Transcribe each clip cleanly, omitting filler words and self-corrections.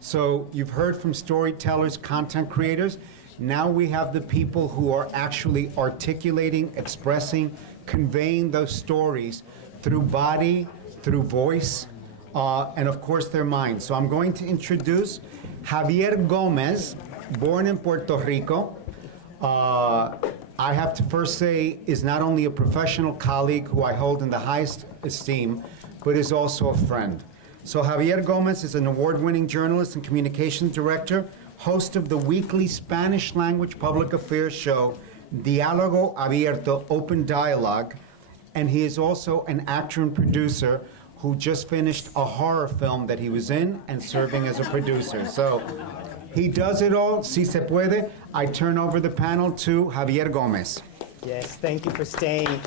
So you've heard from storytellers, content creators. Now we have the people who are actually articulating, expressing, conveying those stories through body, through voice, and of course their mind. So I'm going to introduce Javier Gomez, born in Puerto Rico. I have to first say is not only a professional colleague who I hold in the highest esteem, but is also a friend. So Javier Gomez is an award-winning journalist and communications director, host of the weekly Spanish language public affairs show, Diálogo Abierto, Open Dialogue, and he is also an actor and producer who just finished a horror film that he was in and serving as a producer. So he does it all, si se puede. I turn over the panel to Javier Gomez. Yes, thank you for staying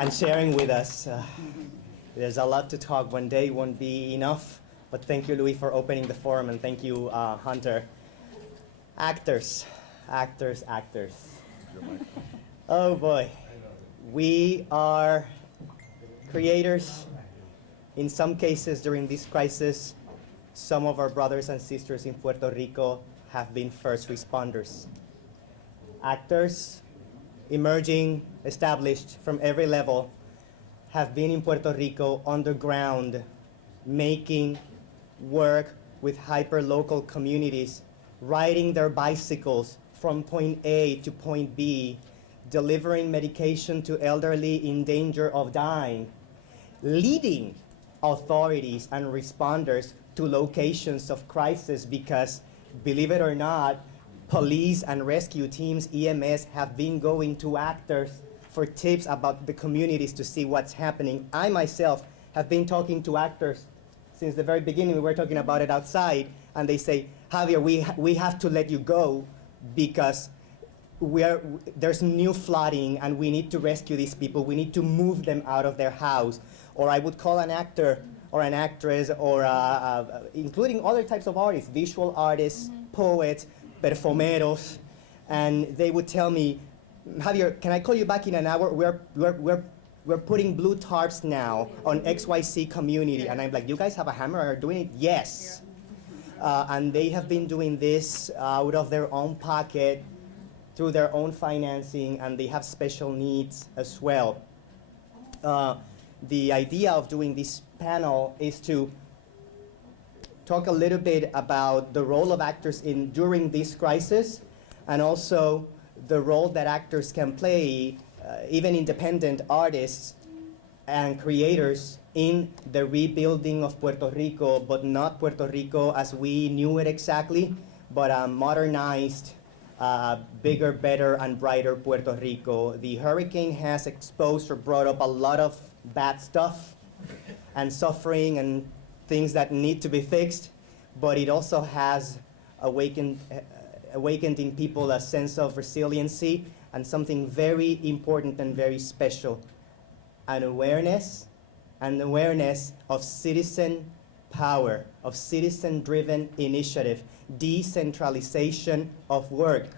and sharing with us. There's a lot to talk. One day won't be enough, but thank you, Louis, for opening the forum, and thank you, Hunter. Actors. Oh boy. We are creators. In some cases during this crisis, some of our brothers and sisters in Puerto Rico have been first responders. Actors, emerging, established from every level, have been in Puerto Rico underground, making work with hyper-local communities, riding their bicycles from point A to point B, delivering medication to elderly in danger of dying, leading authorities and responders to locations of crisis because, believe it or not, police and rescue teams, EMS, have been going to actors for tips about the communities to see what's happening. I myself have been talking to actors since the very beginning. We were talking about it outside, and they say, Javier, we have to let you go because there's new flooding and we need to rescue these people. We need to move them out of their house. Or I would call an actor or an actress, or including other types of artists, visual artists, poets, perfumeros, and they would tell me, Javier, can I call you back in an hour? We're putting blue tarps now on XYZ community. And I'm like, you guys have a hammer and are doing it? Yes. And they have been doing this out of their own pocket, through their own financing, and they have special needs as well. The idea of doing this panel is to talk a little bit about the role of actors during this crisis, and also the role that actors can play, even independent artists and creators, in the rebuilding of Puerto Rico, but not Puerto Rico as we knew it exactly, but a modernized, bigger, better, and brighter Puerto Rico. The hurricane has exposed or brought up a lot of bad stuff and suffering and things that need to be fixed, but it also has awakened in people a sense of resiliency and something very important and very special, an awareness of citizen power, of citizen-driven initiative, decentralization of work.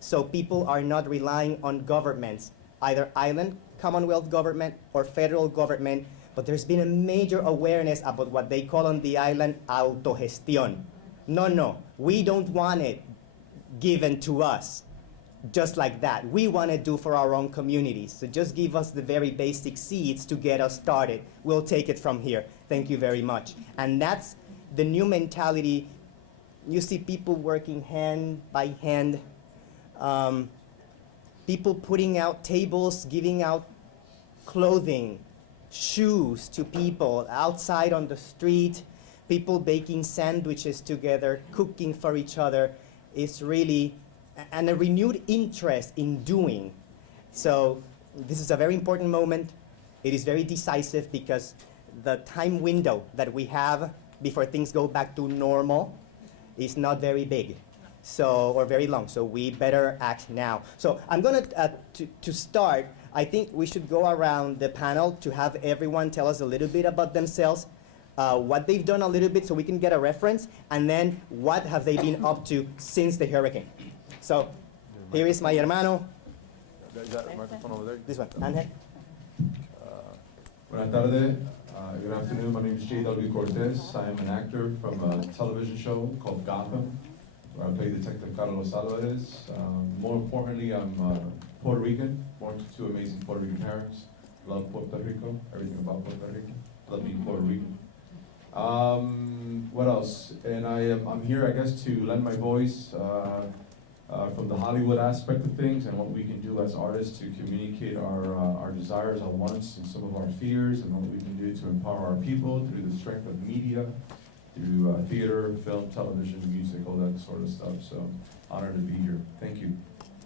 So people are not relying on governments, either island, Commonwealth government, or federal government, but there's been a major awareness about what they call on the island autogestión. No, we don't want it given to us just like that. We want to do for our own communities. So just give us the very basic seeds to get us started. We'll take it from here. Thank you very much. And that's the new mentality. You see people working hand by hand, people putting out tables, giving out clothing, shoes to people outside on the street, people baking sandwiches together, cooking for each other. It's really, and a renewed interest in doing. So this is a very important moment. It is very decisive because the time window that we have before things go back to normal is not very big, or very long. So we better act now. So I'm going to start. I think we should go around the panel to have everyone tell us a little bit about themselves, what they've done a little bit so we can get a reference, and then what have they been up to since the hurricane. So here is my hermano. Microphone over there. This one, Ángel. Buenas tardes. Good afternoon, my name is J.W. Cortez. I am an actor from a television show called Gotham, where I play Detective Carlos Alvarez. More importantly, I'm Puerto Rican, born to two amazing Puerto Rican parents. Love Puerto Rico, everything about Puerto Rico. Love being Puerto Rican. What else? And I'm here, I guess, to lend my voice from the Hollywood aspect of things and what we can do as artists to communicate our desires, our wants, and some of our fears, and what we can do to empower our people through the strength of media, through theater, film, television, music, all that sort of stuff. So, honored to be here. Thank you.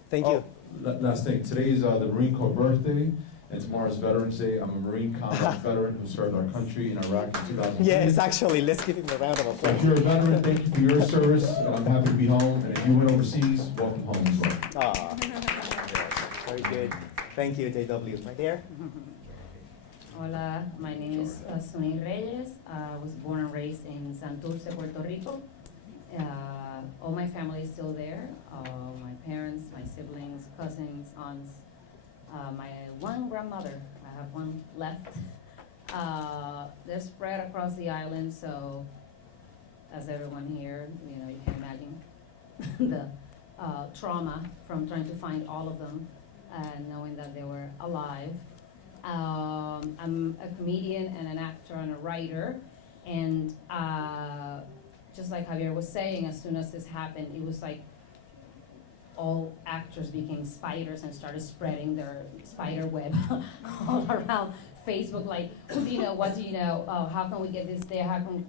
Thank you. Last thing, today is the Marine Corps birthday, and tomorrow is Veterans Day. I'm a Marine combat veteran who served our country in Iraq in 2003. Yes, actually, let's give him a round of So applause. if you're a veteran, thank you for your service, and I'm happy to be home. And if you went overseas, welcome home as well. Ah, very good. Thank you, JW. Right there. Hola, my name is Sunny Reyes. I was born and raised in Santurce, Puerto Rico. All my family is still there. My parents, my siblings, cousins, aunts. My one grandmother, I have one left. They're spread across the island, so as everyone here, you can imagine the trauma from trying to find all of them and knowing that they were alive. I'm a comedian and an actor and a writer, and just like Javier was saying, as soon as this happened, it was like all actors became spiders and started spreading their spider web all around Facebook. Like, who do you know? What do you know? How can we get this there? How can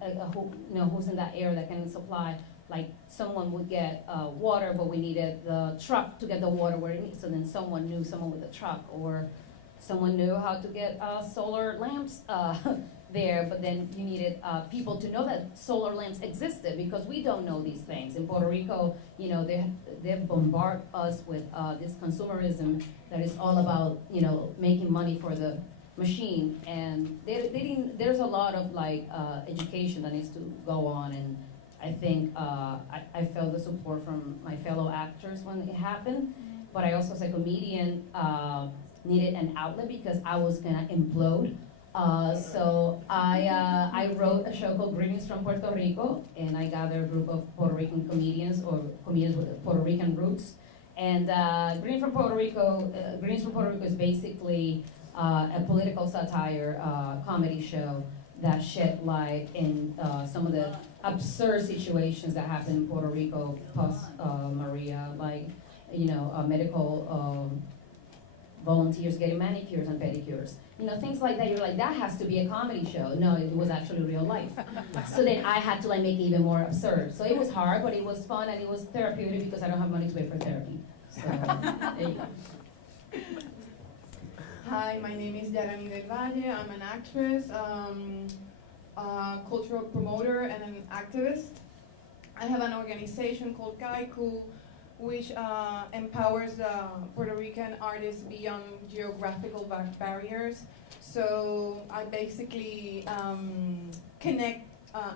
who's in that area that can supply? Like, someone would get water, but we needed the truck to get the water where it needs. So then someone knew someone with a truck, or someone knew how to get solar lamps there, but then you needed people to know that solar lamps existed, because we don't know these things. In Puerto Rico, they bombard us with this consumerism that is all about, making money for the machine, and they didn't, there's a lot of education that needs to go on, and I think I felt the support from my fellow actors when it happened, but I also, as a comedian, needed an outlet because I was gonna implode. So I wrote a show called Greetings from Puerto Rico, and I gathered a group of Puerto Rican comedians, or comedians with Puerto Rican roots. And Greetings from Puerto Rico is basically a political satire comedy show that shed light in some of the absurd situations that happened in Puerto Rico post Maria, like medical volunteers getting manicures and pedicures. Things like that. You're like, that has to be a comedy show. No, it was actually real life. So then I had to make it even more absurd. So it was hard, but it was fun, and it was therapeutic because I don't have money to pay for therapy. So there you go. Hi, my name is Yarani Del Valle. I'm an actress, a cultural promoter, and an activist. I have an organization called Kaiku, which empowers Puerto Rican artists beyond geographical barriers. So I basically connect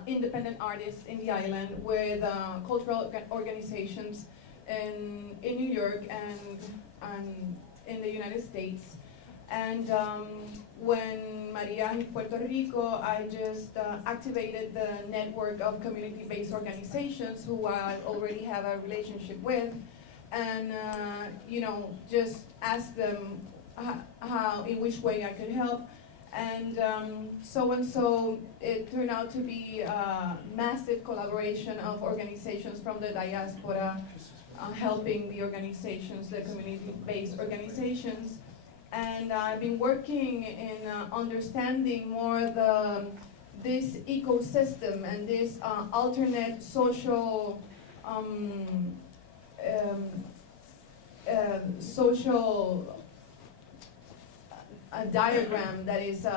independent artists in the island with cultural organizations in New York and in the United States. And when Maria in Puerto Rico, I just activated the network of community-based organizations who I already have a relationship with, and just asked them in which way I could help. And so it turned out to be a massive collaboration of organizations from the diaspora, helping the organizations, the community-based organizations. And I've been working in understanding more this ecosystem and this alternate social diagram that is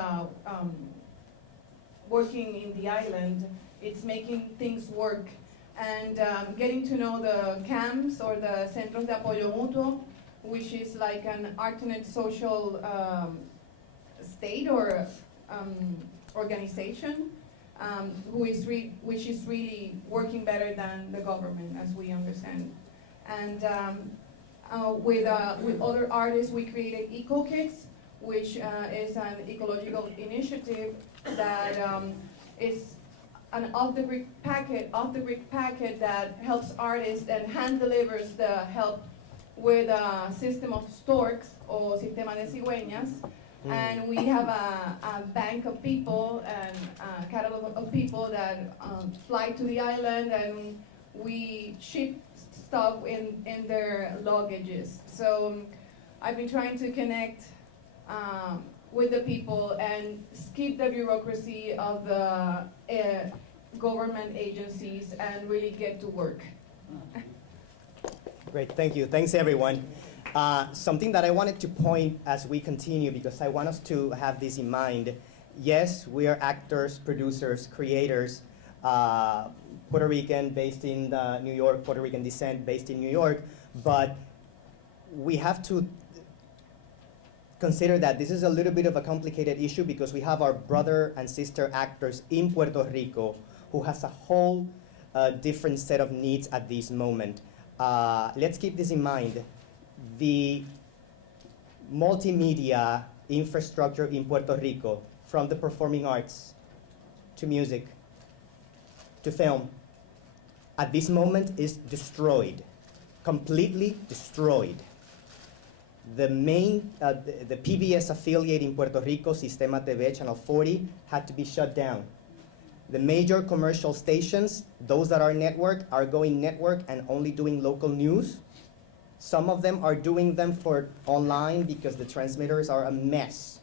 working in the island. It's making things work, and getting to know the camps, or the Centros de Apoyo Mutuo, which is like an alternate social state or organization, which is really working better than the government, as we understand. And with other artists, we created eco kits, which is an ecological initiative that is an off-the-grid packet that helps artists and hand delivers the help with a system of storks or sistema de cigüeñas. And we have a bank of people and a catalog of people that fly to the island, and we ship stuff in their luggages. So I've been trying to connect with the people and skip the bureaucracy of the government agencies and really get to work. Great, thank you. Thanks, everyone. Something that I wanted to point as we continue, because I want us to have this in mind. Yes, we are actors, producers, creators, Puerto Rican based in New York, Puerto Rican descent based in New York, but we have to consider that this is a little bit of a complicated issue because we have our brother and sister actors in Puerto Rico who has a whole different set of needs at this moment. Let's keep this in mind. The multimedia infrastructure in Puerto Rico, from the performing arts to music to film, at this moment is destroyed, completely destroyed. The main, the PBS affiliate in Puerto Rico, Sistema TV, Channel 40, had to be shut down. The major commercial stations, those that are network, are going network and only doing local news. Some of them are doing them for online because the transmitters are a mess.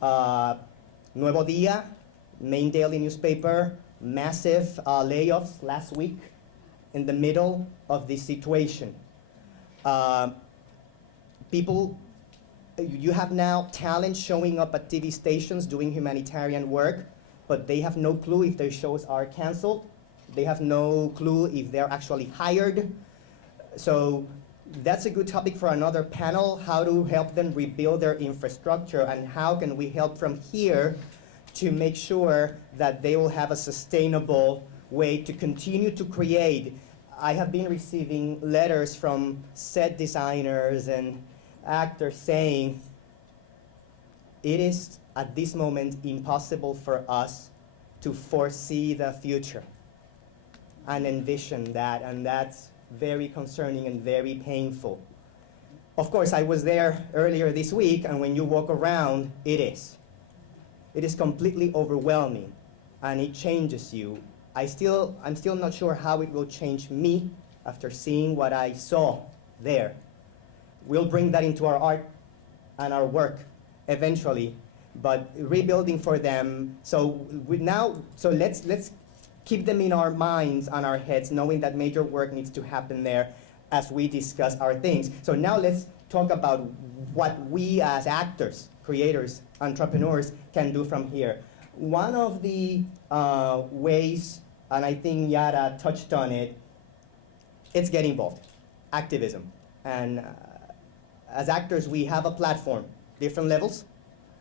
Nuevo Dia, main daily newspaper, massive layoffs last week in the middle of this situation. People, you have now talent showing up at TV stations doing humanitarian work, but they have no clue if their shows are canceled. They have no clue if they're actually hired. So that's a good topic for another panel, how to help them rebuild their infrastructure and how can we help from here to make sure that they will have a sustainable way to continue to create. I have been receiving letters from set designers and actors saying it is at this moment impossible for us to foresee the future and envision that, and that's very concerning and very painful. Of course, I was there earlier this week, and when you walk around, it is. It is completely overwhelming, and it changes you. I'm still not sure how it will change me after seeing what I saw there. We'll bring that into our art and our work eventually, but rebuilding for them. So let's keep them in our minds and our heads, knowing that major work needs to happen there as we discuss our things. So now let's talk about what we as actors, creators, entrepreneurs can do from here. One of the ways, and I think Yara touched on it, it's get involved, activism. And as actors, we have a platform, different levels,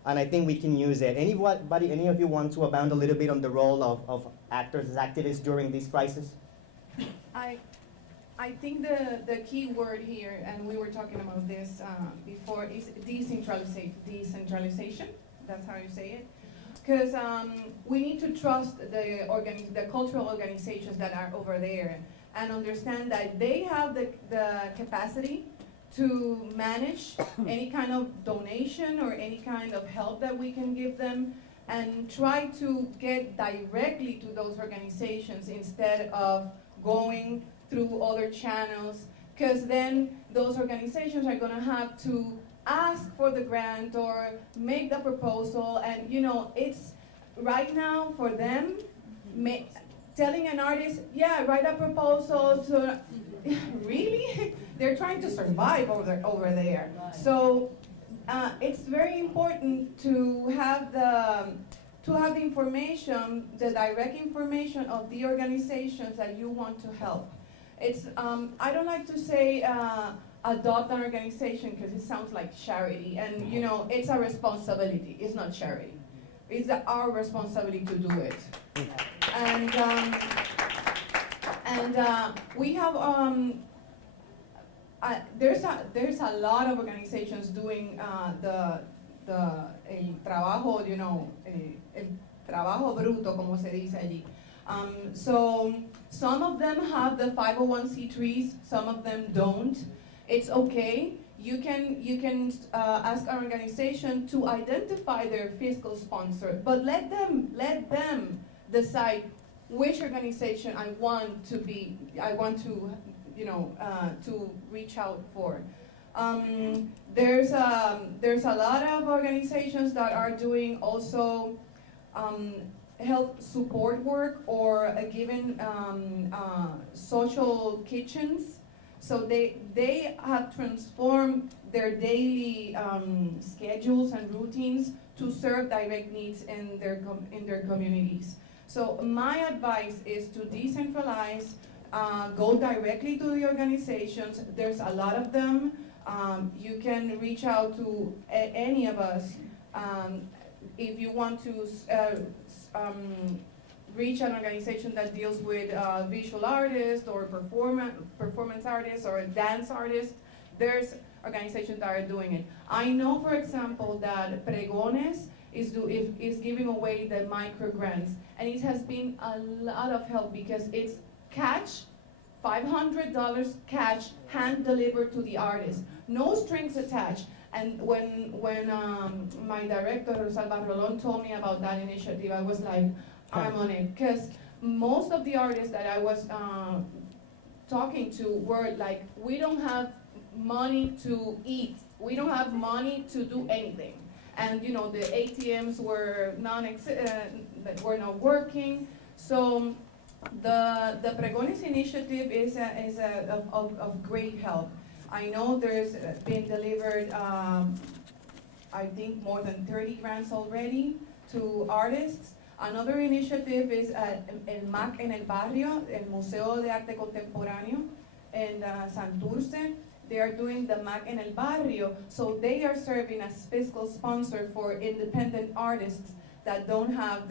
and I think we can use it. Anybody, any of you want to abound a little bit on the role of actors as activists during this crisis? I think the key word here, and we were talking about this before, is decentralization. That's how you say it. Because we need to trust the cultural organizations that are over there and understand that they have the capacity to manage any kind of donation or any kind of help that we can give them, and try to get directly to those organizations instead of going through other channels, because then those organizations are going to have to ask for the grant or make the proposal, and it's right now for them telling an artist, yeah, write a proposal to really? They're trying to survive over there. So it's very important to have the information, the direct information of the organizations that you want to help. It's I don't like to say adopt an organization because it sounds like charity, and it's a responsibility. It's not charity. It's our responsibility to do it. And we have there's a lot of organizations doing el trabajo, you know, el trabajo bruto, como se dice allí. So some of them have the 501c3s, some of them don't. It's okay. You can ask our organization to identify their fiscal sponsor, but let them decide which organization I want to, you know, to reach out for. There's a lot of organizations that are doing also health support work or given social kitchens. So they have transformed their daily schedules and routines to serve direct needs in their communities. So my advice is to decentralize, go directly to the organizations. There's a lot of them. You can reach out to any of us. If you want to reach an organization that deals with visual artists or performance artists or dance artists, there's organizations that are doing it. I know, for example, that Pregones is giving away the micro grants, and it has been a lot of help because it's cash, $500 cash, hand delivered to the artist, no strings attached. And when my director, Rosalba Rolón, told me about that initiative, I was like, I'm on it. Because most of the artists that I was talking to were like, we don't have money to eat. We don't have money to do anything. And you know, the ATMs were not working. So the Pregones initiative is of great help. I know there's been delivered, I think, more than 30 grants already to artists. Another initiative is el MAC en el barrio, el Museo de Arte Contemporáneo in Santurce. They are doing the MAC en el barrio, so they are serving as fiscal sponsor for independent artists that don't have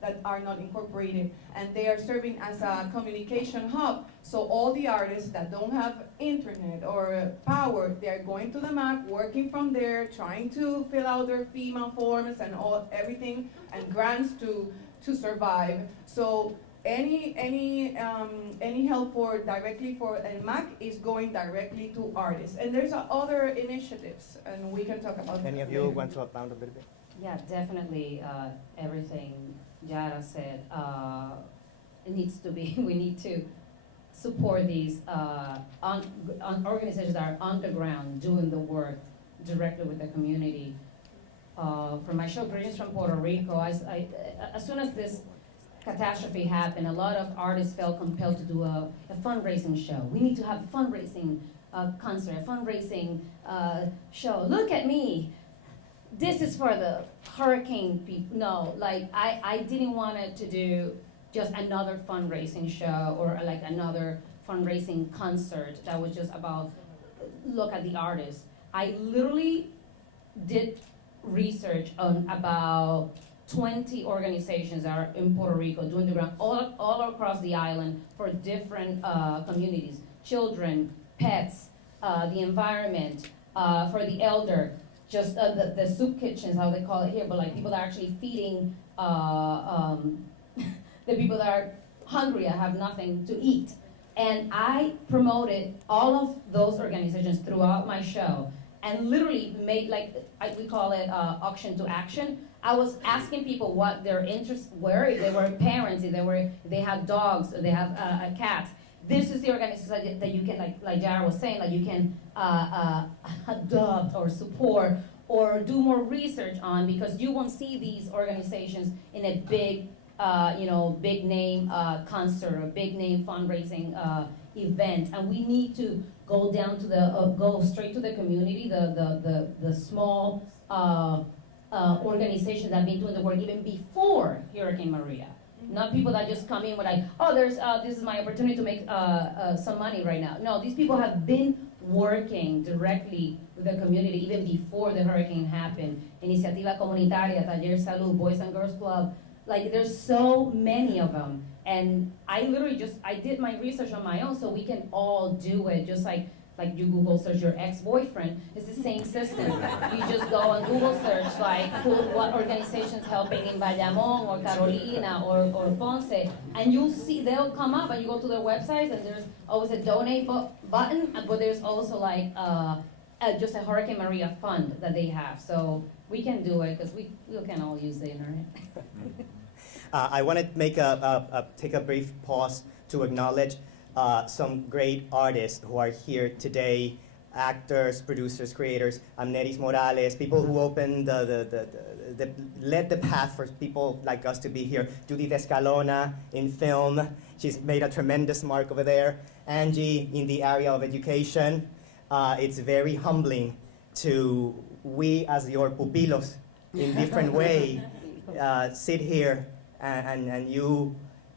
that are not incorporated, and they are serving as a communication hub. So all the artists that don't have internet or power, they are going to the MAC, working from there, trying to fill out their FEMA forms and everything, and grants to survive. So any help directly for El MAC is going directly to artists. And there's other initiatives, and we can talk about Any of you want to abound a little bit? Yeah, definitely, everything Yara said, it needs to be, we need to support these organizations that are underground doing the work directly with the community. For my show, Greetings from Puerto Rico, as soon as this catastrophe happened, a lot of artists felt compelled to do a fundraising show. We need to have a fundraising concert, a fundraising show. Look at me. This is for the hurricane people. No, like I didn't want it to do just another fundraising show or like another fundraising concert that was just about look at the artists. I literally did research on about 20 organizations that are in Puerto Rico doing the ground all across the island for different communities, children, pets, the environment, for the elder, just the soup kitchens, how they call it here, but like people that are actually feeding the people that are hungry and have nothing to eat. And I promoted all of those organizations throughout my show and literally made we call it auction to action. I was asking people what their interests were, if they were parents, if they have dogs, or they have a cat. This is the organization that you can, like Jara was saying, like you can adopt or support or do more research on, because you won't see these organizations in a big, big name concert or big name fundraising event. And we need to go down to go straight to the community, the small organizations that have been doing the work even before Hurricane Maria. Not people that just come in with like, oh, this is my opportunity to make some money right now. No, these people have been working directly with the community even before the hurricane happened. Iniciativa Comunitaria, Taller Salud, Boys and Girls Club. Like, there's so many of them. And I literally I did my research on my own so we can all do it. Just like like you Google search your ex-boyfriend, it's the same system. You just go on Google search, like what organizations helping in Bayamón or Carolina or Ponce, and you'll see, they'll come up and you go to their websites and there's always a donate button, but there's also like just a Hurricane Maria fund that they have. So we can do it because we can all use the internet. I want to make take a brief pause to acknowledge some great artists who are here today, actors, producers, creators, Amneris Morales, people who opened led the path for people like us to be here. Judith Escalona in film, she's made a tremendous mark over there. Angie in the area of education. It's very humbling to we as your pupilos in different way sit here and you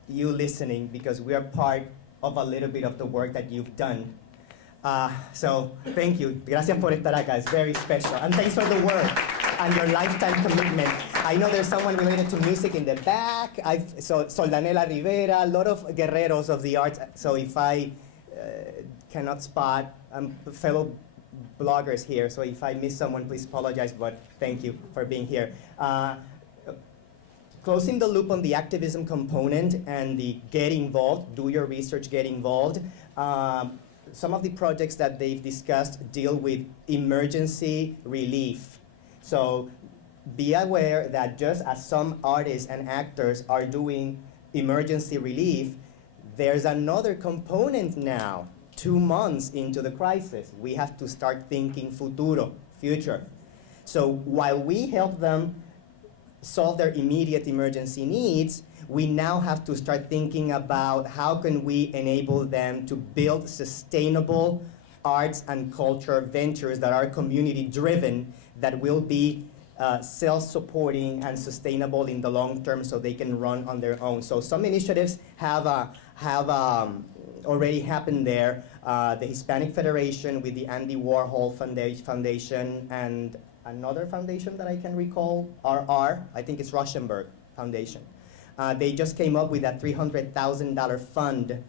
listening, because we are part of a little bit of the work that you've done. So thank you. Gracias por estar acá. It's very special. And thanks for the work and your lifetime commitment. I know there's someone related to music in the back. So Soldanela Rivera, a lot of guerreros of the arts. So if I cannot spot fellow bloggers here, so if I miss someone, please apologize, but thank you for being here. Closing the loop on the activism component and the get involved, do your research, get involved. Some of the projects that they've discussed deal with emergency relief. So be aware that just as some artists and actors are doing emergency relief, there's another component now, 2 months into the crisis. We have to start thinking futuro, future. So while we help them solve their immediate emergency needs, we now have to start thinking about how can we enable them to build sustainable arts and culture ventures that are community-driven, that will be self-supporting and sustainable in the long term, so they can run on their own. So some initiatives have already happened there. The Hispanic Federation with the Andy Warhol Foundation and another foundation that I can recall, I think it's Rauschenberg Foundation. They just came up with a $300,000 fund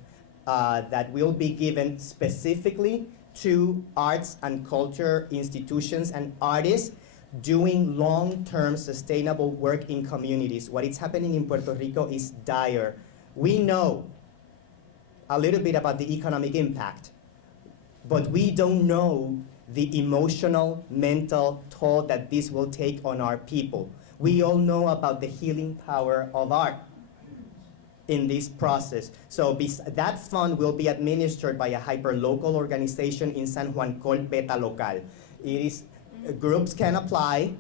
that will be given specifically to arts and culture institutions and artists doing long-term sustainable work in communities. What is happening in Puerto Rico is dire. We know a little bit about the economic impact, but we don't know the emotional, mental toll that this will take on our people. We all know about the healing power of art in this process. So that fund will be administered by a hyper-local organization in San Juan called Beta Local. Groups can apply,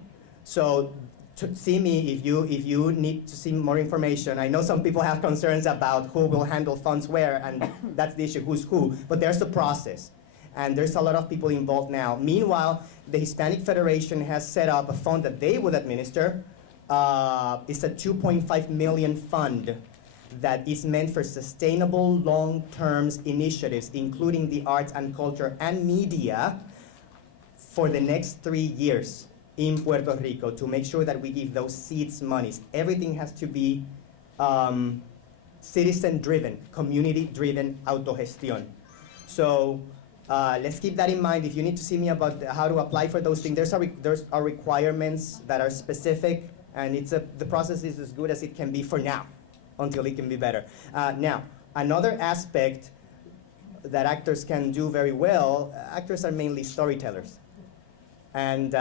so to see me if you need to see more information. I know some people have concerns about who will handle funds where, and that's the issue, who's who, but there's a process. And there's a lot of people involved now. Meanwhile, the Hispanic Federation has set up a fund that they would administer. It's a $2.5 million fund that is meant for sustainable long-term initiatives, including the arts and culture and media, for the next 3 years in Puerto Rico, to make sure that we give those seeds monies. Everything has to be citizen-driven, community-driven autogestión. So let's keep that in mind. If you need to see me about how to apply for those things, there's requirements that are specific, and the process is as good as it can be for now, until it can be better. Now, another aspect that actors can do very well, actors are mainly storytellers. And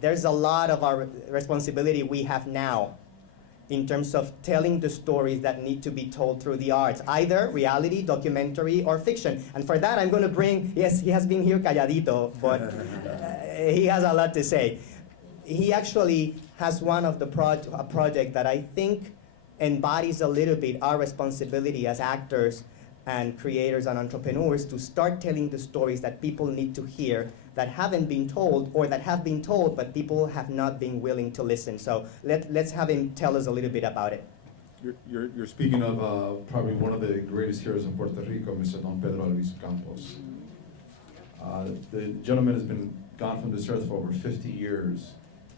there's a lot of our responsibility we have now in terms of telling the stories that need to be told through the arts, either reality, documentary, or fiction. And for that, I'm going to bring, yes, he has been here calladito, but he has a lot to say. He actually has one of a project that I think embodies a little bit our responsibility as actors and creators and entrepreneurs to start telling the stories that people need to hear, that haven't been told, or that have been told but people have not been willing to listen. So let's have him tell us a little bit about it. You're speaking of probably one of the greatest heroes in Puerto Rico, Mr. Don Pedro Luis Campos. The gentleman has been gone from this earth for over 50 years,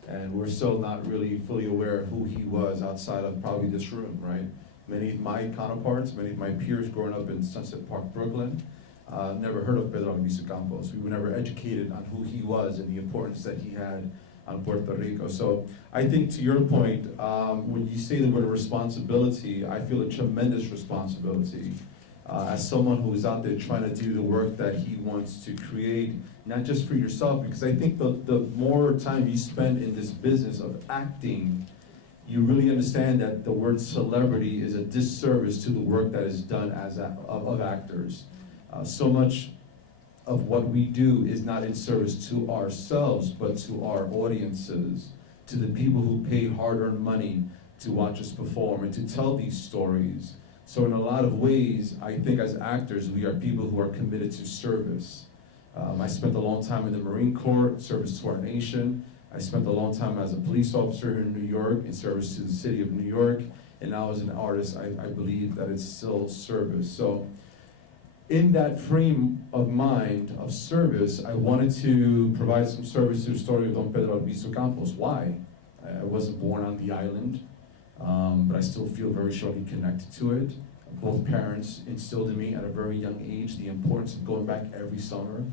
and we're still not really fully aware of who he was outside of probably this room, right? Many of my counterparts, many of my peers growing up in Sunset Park, Brooklyn, never heard of Pedro Albizu Campos. We were never educated on who he was and the importance that he had on Puerto Rico. So I think to your point, when you say the word responsibility, I feel a tremendous responsibility as someone who is out there trying to do the work that he wants to create, not just for yourself, because I think the more time you spend in this business of acting, you really understand that the word celebrity is a disservice to the work that is done of actors. So much of what we do is not in service to ourselves, but to our audiences, to the people who pay hard-earned money to watch us perform and to tell these stories. So in a lot of ways, I think as actors, we are people who are committed to service. I spent a long time in the Marine Corps, service to our nation. I spent a long time as a police officer here in New York, in service to the city of New York. And now as an artist, I believe that it's still service. So in that frame of mind of service, I wanted to provide some service to the story of Don Pedro Albizu Campos. Why? I wasn't born on the island, but I still feel very strongly connected to it. Both parents instilled in me at a very young age the importance of going back every summer.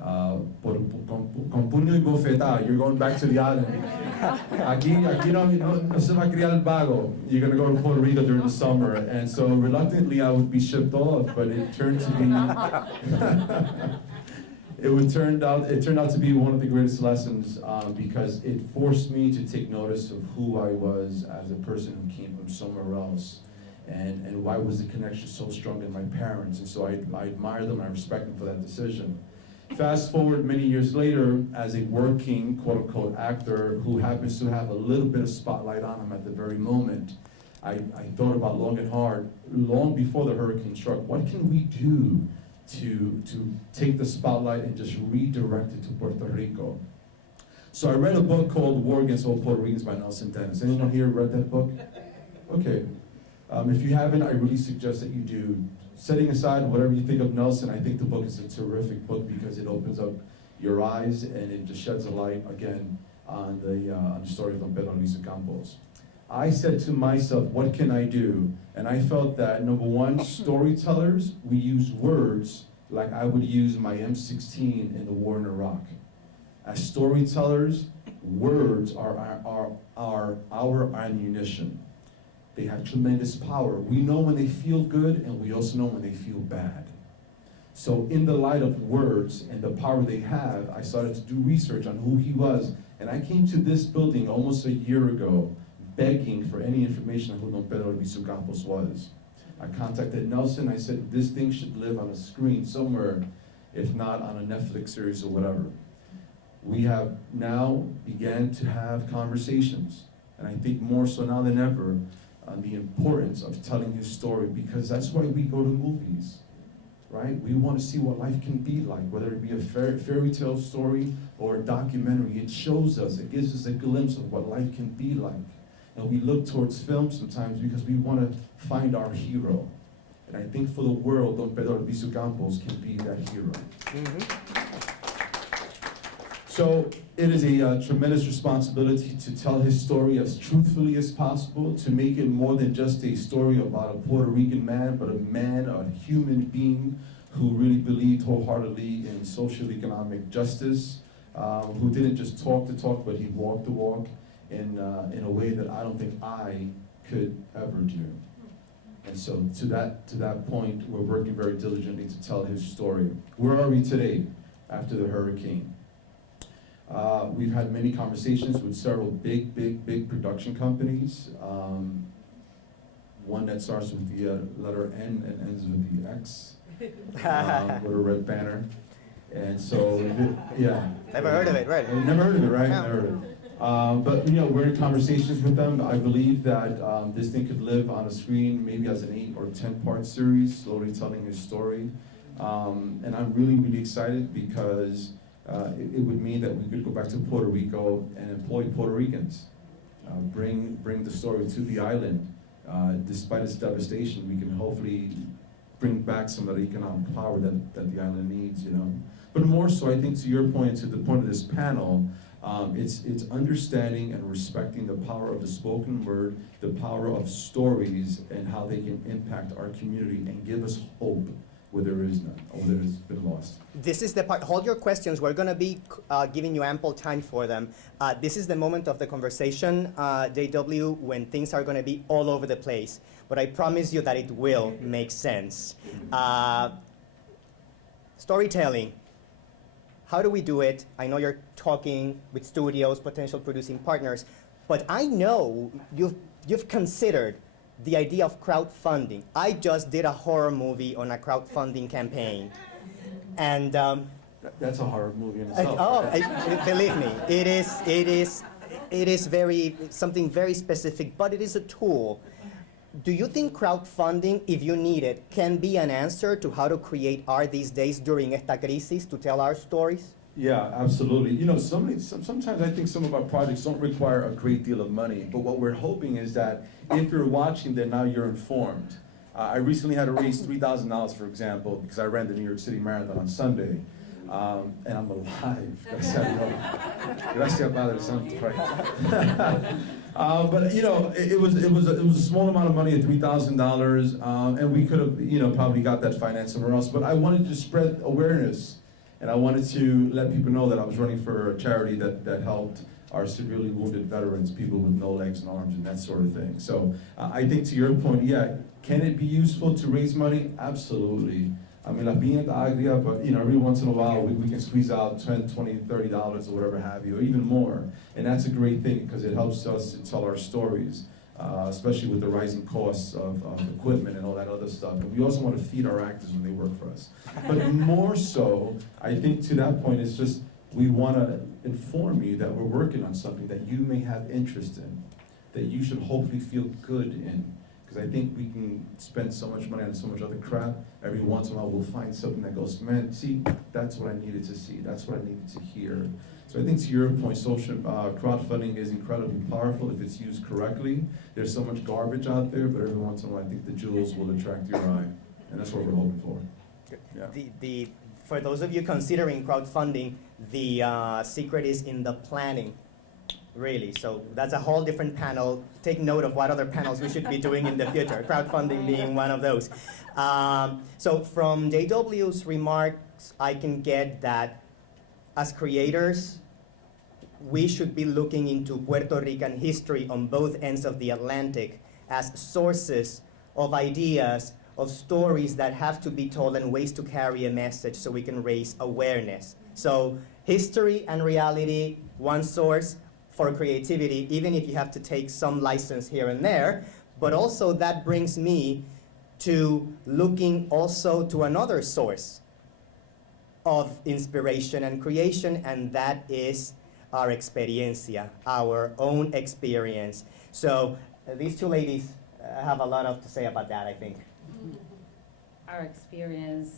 Con puño y bofetada, you're going back to the island. Aquí no se va a criar el vago. You're going to go to Puerto Rico during the summer. And so reluctantly I would be shipped off, but it turned to be, it turned out to be one of the greatest lessons because it forced me to take notice of who I was as a person who came from somewhere else. And why was the connection so strong in my parents? And so I admire them and I respect them for that decision. Fast forward many years later, as a working, quote-unquote, actor who happens to have a little bit of spotlight on him at the very moment, I thought about long and hard, long before the hurricane struck, what can we do to take the spotlight and just redirect it to Puerto Rico? So I read a book called War Against All Puerto Ricans by Nelson Dennis. Anyone here read that book? Okay. If you haven't, I really suggest that you do. Setting aside whatever you think of Nelson, I think the book is a terrific book because it opens up your eyes and it just sheds a light again on the story of Don Pedro Albizu Campos. I said to myself, what can I do? And I felt that, number one, storytellers, we use words like I would use my M16 in the war in Iraq. As storytellers, words are our ammunition. They have tremendous power. We know when they feel good, and we also know when they feel bad. So in the light of words and the power they have, I started to do research on who he was. And I came to this building almost a year ago, begging for any information on who Don Pedro Albizu Campos was. I contacted Nelson. I said, this thing should live on a screen somewhere, if not on a Netflix series or whatever. We have now began to have conversations. And I think more so now than ever, on the importance of telling his story, because that's why we go to movies, right? We want to see what life can be like, whether it be a fairy tale story or a documentary. It shows us, it gives us a glimpse of what life can be like. And we look towards film sometimes because we want to find our hero. And I think for the world, Don Pedro Albizu Campos can be that hero. So it is a tremendous responsibility to tell his story as truthfully as possible, to make it more than just a story about a Puerto Rican man, but a human being who really believed wholeheartedly in social economic justice, who didn't just talk the talk, but he walked the walk in a way that I don't think I could ever do. And so to that point, we're working very diligently to tell his story. Where are we today after the hurricane? We've had many conversations with several big production companies. One that starts with the letter N and ends with the X, with a red banner. And so, yeah. Never heard of it, right? Never heard of it, right? Yeah. Never heard of it. But we're in conversations with them. I believe that this thing could live on a screen, maybe as an 8 or 10-part series, slowly telling his story. And I'm really excited because it would mean that we could go back to Puerto Rico and employ Puerto Ricans, bring the story to the island. Despite its devastation, we can hopefully bring back some of the economic power that the island needs, But more so, I think to your point, to the point of this panel, it's understanding and respecting the power of the spoken word, the power of stories, and how they can impact our community and give us hope where there is none, or where there has been lost. This is the part, hold your questions, we're gonna be giving you ample time for them. This is the moment of the conversation, JW, when things are gonna be all over the place. But I promise you that it will make sense. Storytelling, how do we do it? I know you're talking with studios, potential producing partners, but I know you've considered the idea of crowdfunding. I just did a horror movie on a crowdfunding campaign. And That's a horror movie in itself. believe me, it is something very specific, but it is a tool. Do you think crowdfunding, if you need it, can be an answer to how to create art these days during esta crisis, to tell our stories? Yeah, absolutely. You know, sometimes I think some of our projects don't require a great deal of money, but what we're hoping is that if you're watching, then now you're informed. I recently had to raise $3,000, for example, because I ran the New York City Marathon on Sunday, and I'm alive. Gracias, Padre Santo. Right? But you know, it was a small amount of money at $3,000, and we could have, you know, probably got that financed somewhere else. But I wanted to spread awareness. And I wanted to let people know that I was running for a charity that helped our severely wounded veterans, people with no legs and arms and that sort of thing. So I think to your point, yeah, can it be useful to raise money? Absolutely. I mean, like being at the agria, but you know, every once in a while we can squeeze out $10, $20, $30 or whatever have you, or even more. And that's a great thing because it helps us to tell our stories. Especially with the rising costs of equipment and all that other stuff. And we also want to feed our actors when they work for us. But more so, I think to that point, it's just we want to inform you that we're working on something that you may have interest in, that you should hopefully feel good in. Because I think we can spend so much money on so much other crap. Every once in a while, we'll find something that goes, man, see, that's what I needed to see. That's what I needed to hear. So I think to your point, social crowdfunding is incredibly powerful if it's used correctly. There's so much garbage out there, but every once in a while, I think the jewels will attract your eye, and that's what we're hoping for. Yeah. For those of you considering crowdfunding, the secret is in the planning, really. So that's a whole different panel. Take note of what other panels we should be doing in the future, crowdfunding being one of those. So from JW's remarks, I can get that as creators, we should be looking into Puerto Rican history on both ends of the Atlantic as sources of ideas, of stories that have to be told and ways to carry a message so we can raise awareness. So history and reality, one source for creativity, even if you have to take some license here and there, but also that brings me to looking also to another source of inspiration and creation, and that is our experiencia, our own experience. So these two ladies have a lot to say about that, I think. Our experience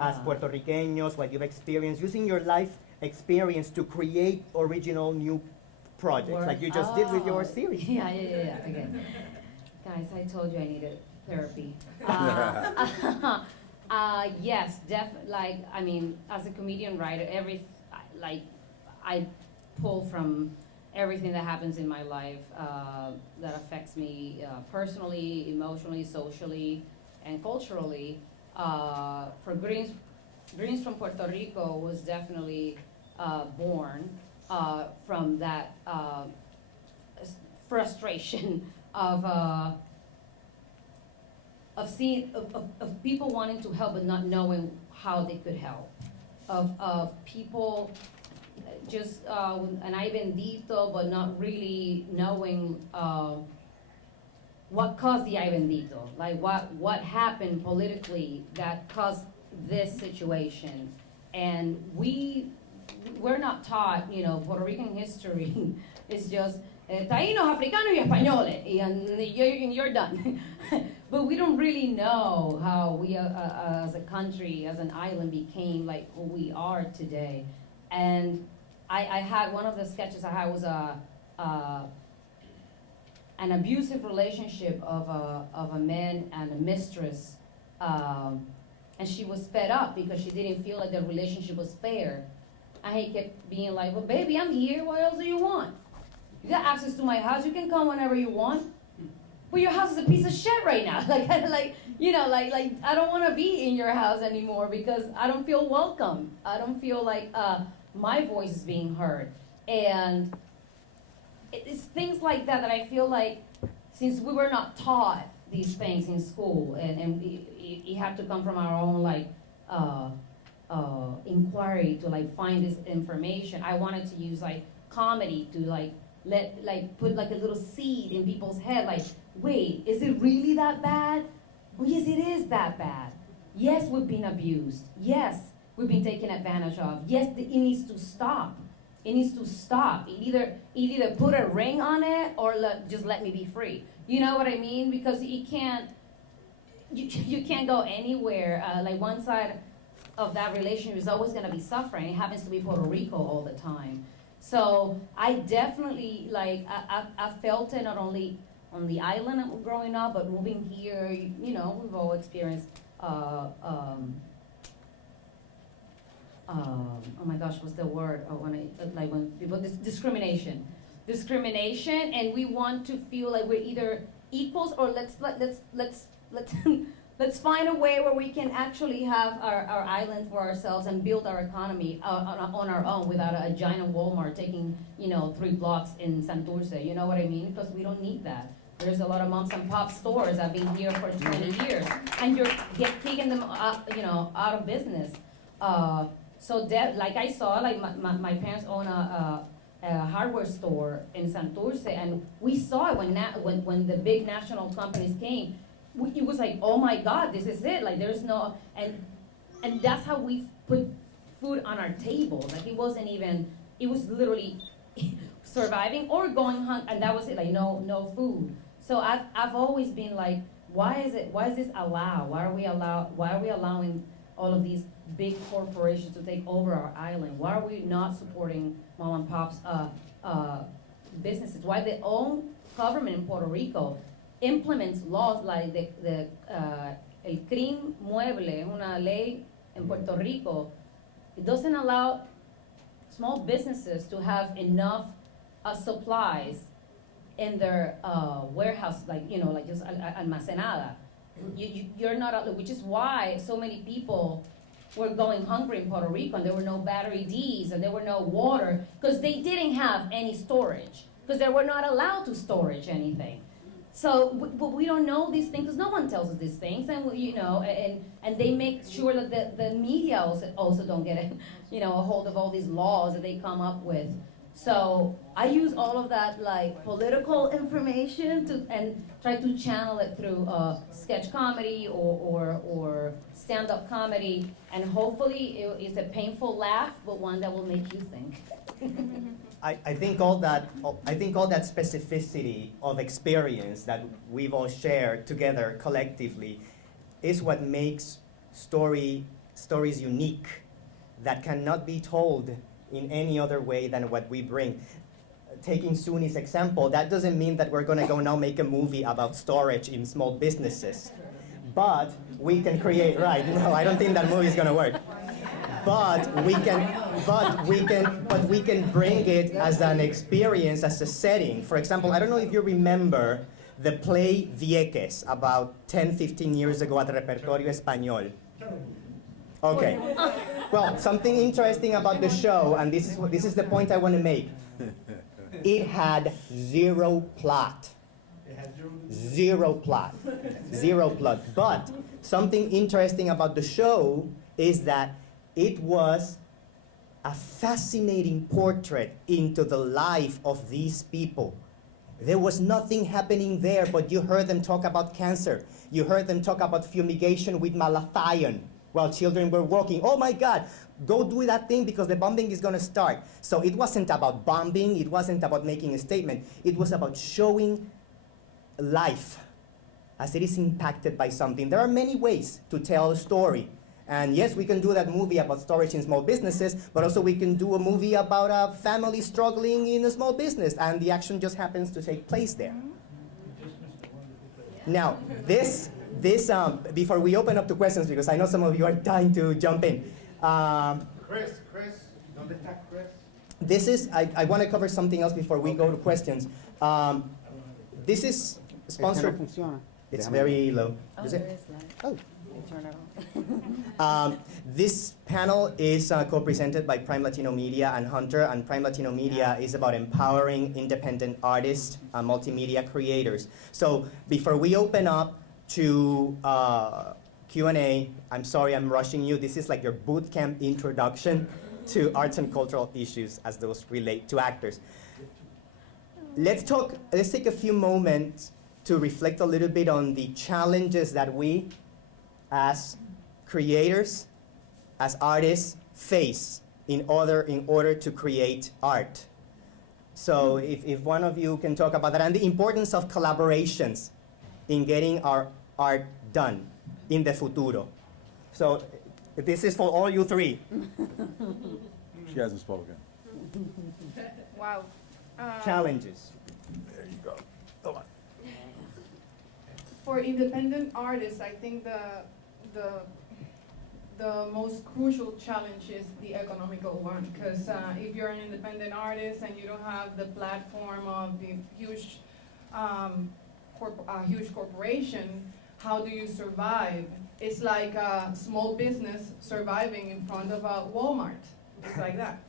As Puerto Ricanos, what you've experienced, using your life experience to create original new projects, like you just did with your series. Yeah. Again, guys, I told you I needed therapy. Yes, like, I mean, as a comedian writer, I pull from everything that happens in my life that affects me personally, emotionally, socially, and culturally. For Greens from Puerto Rico was definitely born from that frustration of seeing of people wanting to help but not knowing how they could help, of people just an ay bendito but not really knowing what caused the ay bendito, like what happened politically that caused this situation. And we're not taught, you know, Puerto Rican history is just taínos, africanos y españoles, and you're done. But we don't really know how we as a country, as an island, became like who we are today. And I had one of the sketches I had was an abusive relationship of a man and a mistress, and she was fed up because she didn't feel like the relationship was fair. And he kept being like, well, baby, I'm here, what else do you want? You got access to my house, you can come whenever you want. but your house is a piece of shit right now. Like I don't want to be in your house anymore because I don't feel welcome. I don't feel like my voice is being heard. And it's things like that that I feel like, since we were not taught these things in school, and you have to come from our own like inquiry to like find this information. I wanted to use like comedy to put like a little seed in people's head, like, wait, is it really that bad? Oh, yes, it is that bad. Yes, we've been abused. Yes, we've been taken advantage of. Yes, it needs to stop. It needs to stop. It either put a ring on it or just let me be free. You know what I mean? Because you can't go anywhere. Like one side of that relationship is always going to be suffering. It happens to be Puerto Rico all the time. So I definitely I felt it not only on the island growing up, but moving here. You know, we've all experienced. Oh my gosh, what's the word? When people discrimination, and we want to feel like we're either equals or let's find a way where we can actually have our island for ourselves and build our economy on our own without a giant Walmart taking 3 blocks in Santurce. You know what I mean? Because we don't need that. There's a lot of moms and pop stores that have been here for 20 years, and you're kicking them out of business. So like I saw, like my parents own a hardware store in Santurce, and we saw it when the big national companies came. It was like, oh my God, this is it. Like there's no, and that's how we put food on our table. Like it wasn't even, it was literally surviving or going hungry, and that was it. Like no food. So I've always been like, why is this allowed? Why are we allowing all of these big corporations to take over our island? Why are we not supporting mom and pop's businesses? Why the own government in Puerto Rico implements laws like el CRIM mueble, una ley en Puerto Rico. It doesn't allow small businesses to have enough supplies in their warehouse, like just almacenada. You're not, which is why so many people were going hungry in Puerto Rico, and there were no battery Ds, and there were no water, because they didn't have any storage, because they were not allowed to storage anything. So, but we don't know these things, because no one tells us these things, and and they make sure that the media also don't get a hold of all these laws that they come up with. So I use all of that like political information and try to channel it through sketch comedy or stand-up comedy, and hopefully it's a painful laugh, but one that will make you think. I think all that specificity of experience that we've all shared together collectively is what makes stories unique, that cannot be told in any other way than what we bring. Taking Suni's example, that doesn't mean that we're going to go now make a movie about storage in small businesses. But we can create, right, no, I don't think that movie is going to work. But we can bring it as an experience, as a setting. For example, I don't know if you remember the play Vieques about 10, 15 years ago at Repertorio Español. Okay. Well, something interesting about the show, and this is the point I want to make. It had zero plot. Zero plot. Zero plot. But something interesting about the show is that it was a fascinating portrait into the life of these people. There was nothing happening there, but you heard them talk about cancer. You heard them talk about fumigation with malathion while children were walking. Oh my God, go do that thing because the bombing is going to start. So it wasn't about bombing. It wasn't about making a statement. It was about showing life as it is impacted by something. There are many ways to tell a story. And yes, we can do that movie about storage in small businesses, but also we can do a movie about a family struggling in a small business, and the action just happens to take place there. Now, this before we open up to questions, because I know some of you are dying to jump in. Chris, ¿dónde está Chris? This is, I want to cover something else before we go to questions. This is Sponsor. Ese no funciona. It's Déjame very low. Oh, Is there it? is light. Oh. You turn it on. This panel is co-presented by Prime Latino Media and Hunter, and Prime Latino Media is about empowering independent artists and multimedia creators. So before we open up to Q&A, I'm sorry I'm rushing you. This is like your boot camp introduction to arts and cultural issues as those relate to actors. Let's take a few moments to reflect a little bit on the challenges that we as creators, as artists, face in order to create art. So if one of you can talk about that, and the importance of collaborations in getting our art done in the futuro. So this is for all you three. She hasn't spoken. Wow. Challenges. There you go. Come on. For independent artists, I think the most crucial challenge is the economical one, because if you're an independent artist and you don't have the platform of the huge huge corporation, how do you survive? It's like a small business surviving in front of a Walmart. It's like that.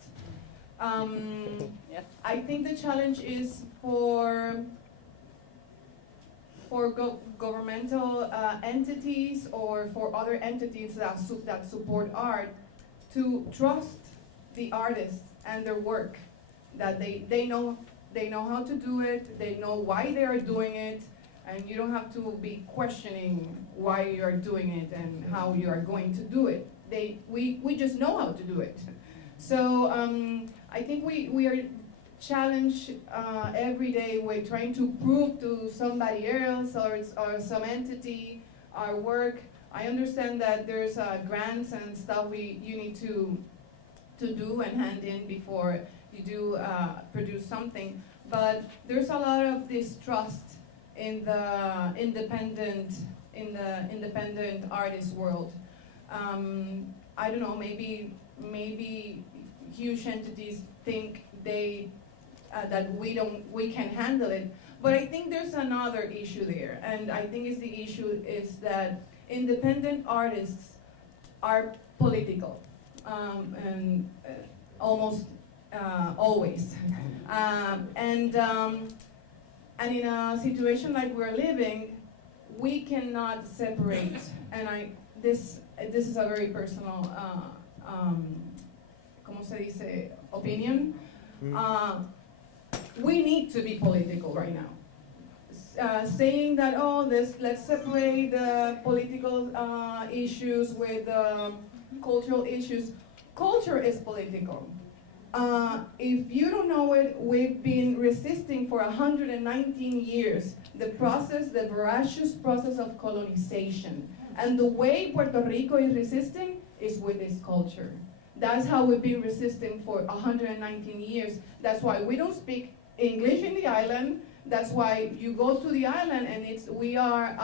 I think the challenge is for governmental entities or for other entities that support art to trust the artists and their work, that they know how to do it, they know why they are doing it, and you don't have to be questioning why you are doing it and how you are going to do it. We just know how to do it. So I think we are challenged every day. We're trying to prove to somebody else or some entity our work. I understand that there's grants and stuff you need to do and hand in before you do produce something. But there's a lot of distrust in the independent artist world. I don't know. Maybe huge entities think that we can handle it. But I think there's another issue there, and I think the issue is that independent artists are political, and almost always. And in a situation like we're living, we cannot separate. And this is a very personal, ¿cómo se dice? Opinion. We need to be political right now. Saying that, let's separate the political issues with cultural issues. Culture is political. If you don't know it, we've been resisting for 119 years the voracious process of colonization. And the way Puerto Rico is resisting is with its culture. That's how we've been resisting for 119 years. That's why we don't speak English in the island. That's why you go to the island and we are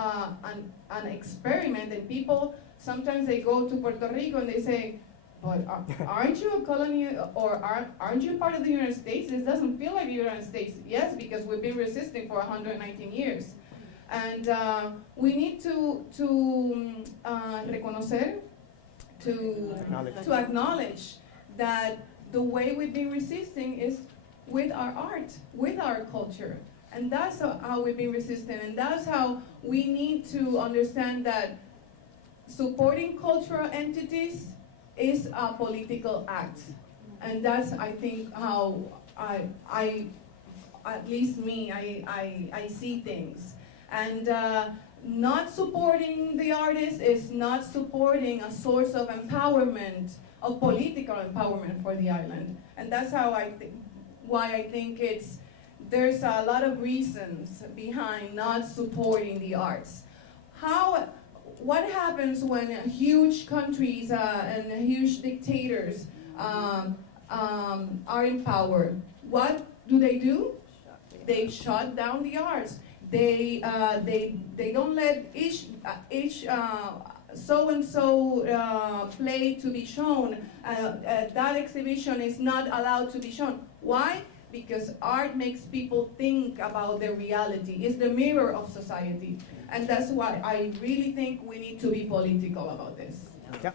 an experiment. And people, sometimes they go to Puerto Rico and they say, but aren't you a colony, or aren't you part of the United States? This doesn't feel like the United States. Yes, because we've been resisting for 119 years. And we need to reconocer, to acknowledge that the way we've been resisting is with our art, with our culture. And that's how we've been resisting. And that's how we need to understand that supporting cultural entities is a political act. And that's, I think, how I at least me, I see things. And not supporting the artist is not supporting a source of empowerment, of political empowerment for the island. And that's how why I think there's a lot of reasons behind not supporting the arts. What happens when huge countries and huge dictators are in power? What do? They shut down the arts. They don't let each so-and-so play to be shown. That exhibition is not allowed to be shown. Why? because art makes people think about their reality. It's the mirror of society. And that's why I really think we need to be political about this. Yeah.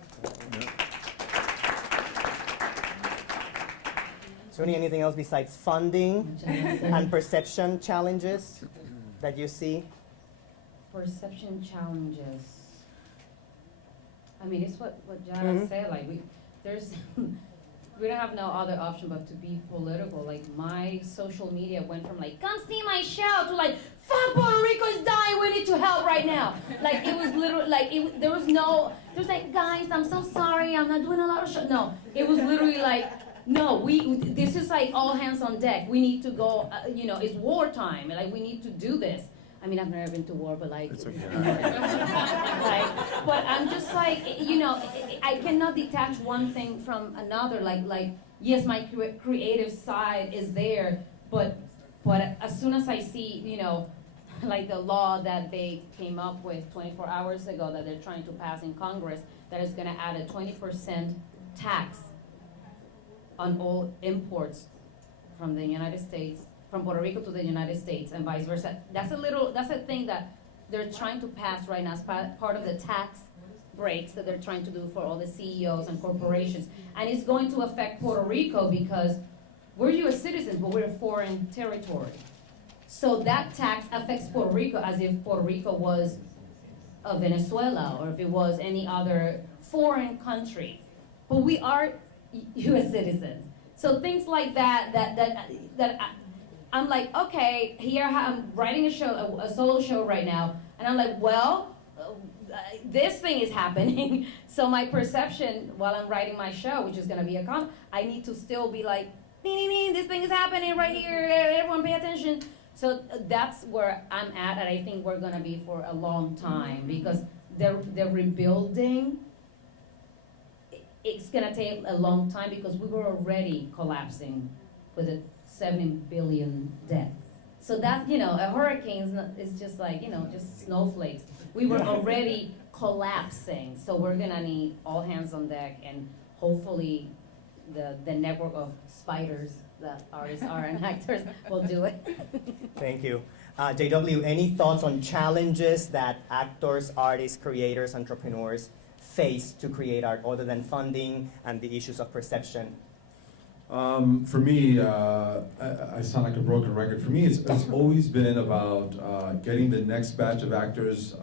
Suni, anything else besides funding and perception challenges that you see? Perception challenges. I mean, it's what Jara said, like there's, we don't have no other option but to be political. Like my social media went from like, come see my show to like, fuck, Puerto Rico is dying, we need to help right now. Like it was literally, like there was like, guys, I'm so sorry, I'm not doing a lot of shows. No, it was literally like, no, this is like all hands on deck. We need to go, it's wartime, like we need to do this. I mean, I've never been to war, but like, It's okay. but I'm just like, I cannot detach one thing from another. Like, yes, my creative side is there, but as soon as I see, like the law that they came up with 24 hours ago that they're trying to pass in Congress, that is going to add a 20% tax on all imports from the United States, from Puerto Rico to the United States and vice versa. That's a thing that they're trying to pass right now as part of the tax breaks that they're trying to do for all the CEOs and corporations. And it's going to affect Puerto Rico because we're US citizens, but we're a foreign territory. So that tax affects Puerto Rico as if Puerto Rico was Venezuela or if it was any other foreign country. But we are US citizens. So things like that I'm like, okay, here I'm writing a show, a solo show right now, and I'm like, well, this thing is happening. So my perception while I'm writing my show, which is going to be I need to still be like, this thing is happening right here, everyone pay attention. So that's where I'm at, and I think we're going to be for a long time because they're rebuilding. It's going to take a long time because we were already collapsing with a 7 billion debt. So that, a hurricane is just like, just snowflakes. We were already collapsing. So we're gonna need all hands on deck and hopefully the network of spiders that artists are and actors will do it. Thank you. JW, any thoughts on challenges that actors, artists, creators, entrepreneurs face to create art other than funding and the issues of perception? For me, I sound like a broken record. For me, it's always been about getting the next batch of actors,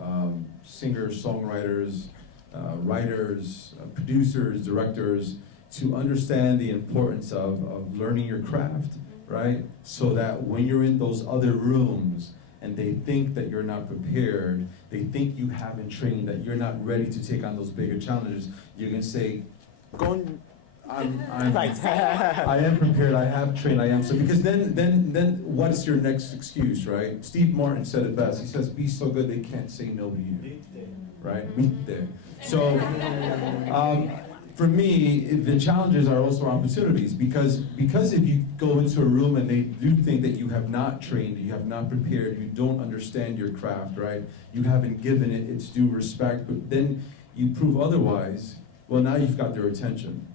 singers, songwriters, writers, producers, directors, to understand the importance of learning your craft, right? So that when you're in those other rooms and they think that you're not prepared, they think you haven't trained, that you're not ready to take on those bigger challenges, you can say, I am prepared, I have trained, I am. So because then what's your next excuse, right? Steve Martin said it best. He says, be so good they can't say no to you, right? Meet there. So for me, the challenges are also opportunities because if you go into a room and they do think that you have not trained, you have not prepared, you don't understand your craft, right? You haven't given it its due respect, but then you prove otherwise, well, now you've got their attention.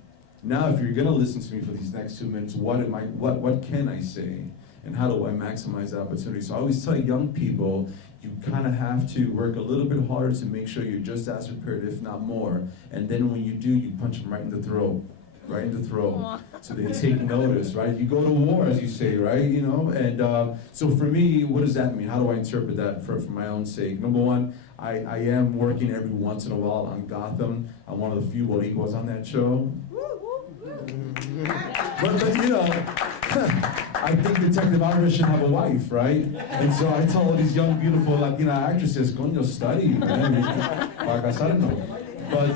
Now, if you're going to listen to me for these next 2 minutes, what can I say, and how do I maximize the opportunity? So I always tell young people, you kind of have to work a little bit harder to make sure you're just as prepared, if not more. And then when you do, you punch them right in the throat, right in the throat. So they take notice, right? You go to war, as you say, right? And so for me, what does that mean? How do I interpret that for my own sake? Number one, I am working every once in a while on Gotham. I'm one of the few Boricuas on that show. But I think Detective Alvarez should have a wife, right? And so I tell all these young, beautiful Latina actresses, coño, study, man. Para casarnos. But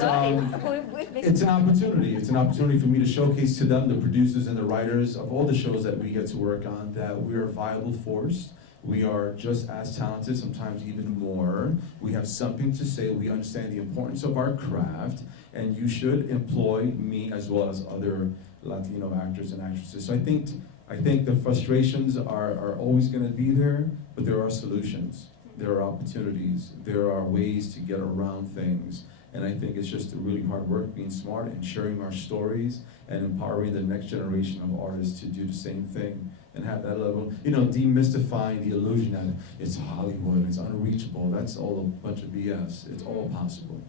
it's an opportunity. It's an opportunity for me to showcase to them, the producers and the writers of all the shows that we get to work on, that we are a viable force. We are just as talented, sometimes even more. We have something to say. We understand the importance of our craft, and you should employ me as well as other Latino actors and actresses. So I think the frustrations are always going to be there, but there are solutions. There are opportunities. There are ways to get around things. And I think it's just really hard work, being smart and sharing our stories and empowering the next generation of artists to do the same thing. and have that level, demystifying the illusion that it's Hollywood, it's unreachable. That's all a bunch of BS. It's all possible.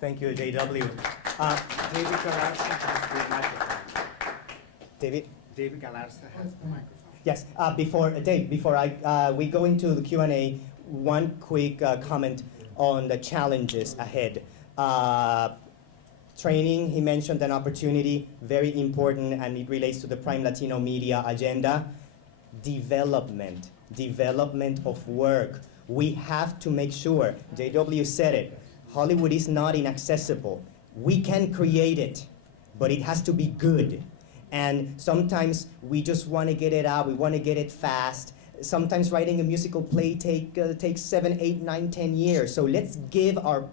Thank you, JW. David Galarza has the microphone. David? David Galarza has the microphone. Yes, before we go into the Q&A, one quick comment on the challenges ahead. Training, he mentioned an opportunity, very important, and it relates to the Prime Latino Media agenda. Development of work. We have to make sure, JW said it, Hollywood is not inaccessible. We can create it, but it has to be good. And sometimes we just want to get it out, we want to get it fast. Sometimes writing a musical play takes 7, 8, 9, 10 years. So let's give our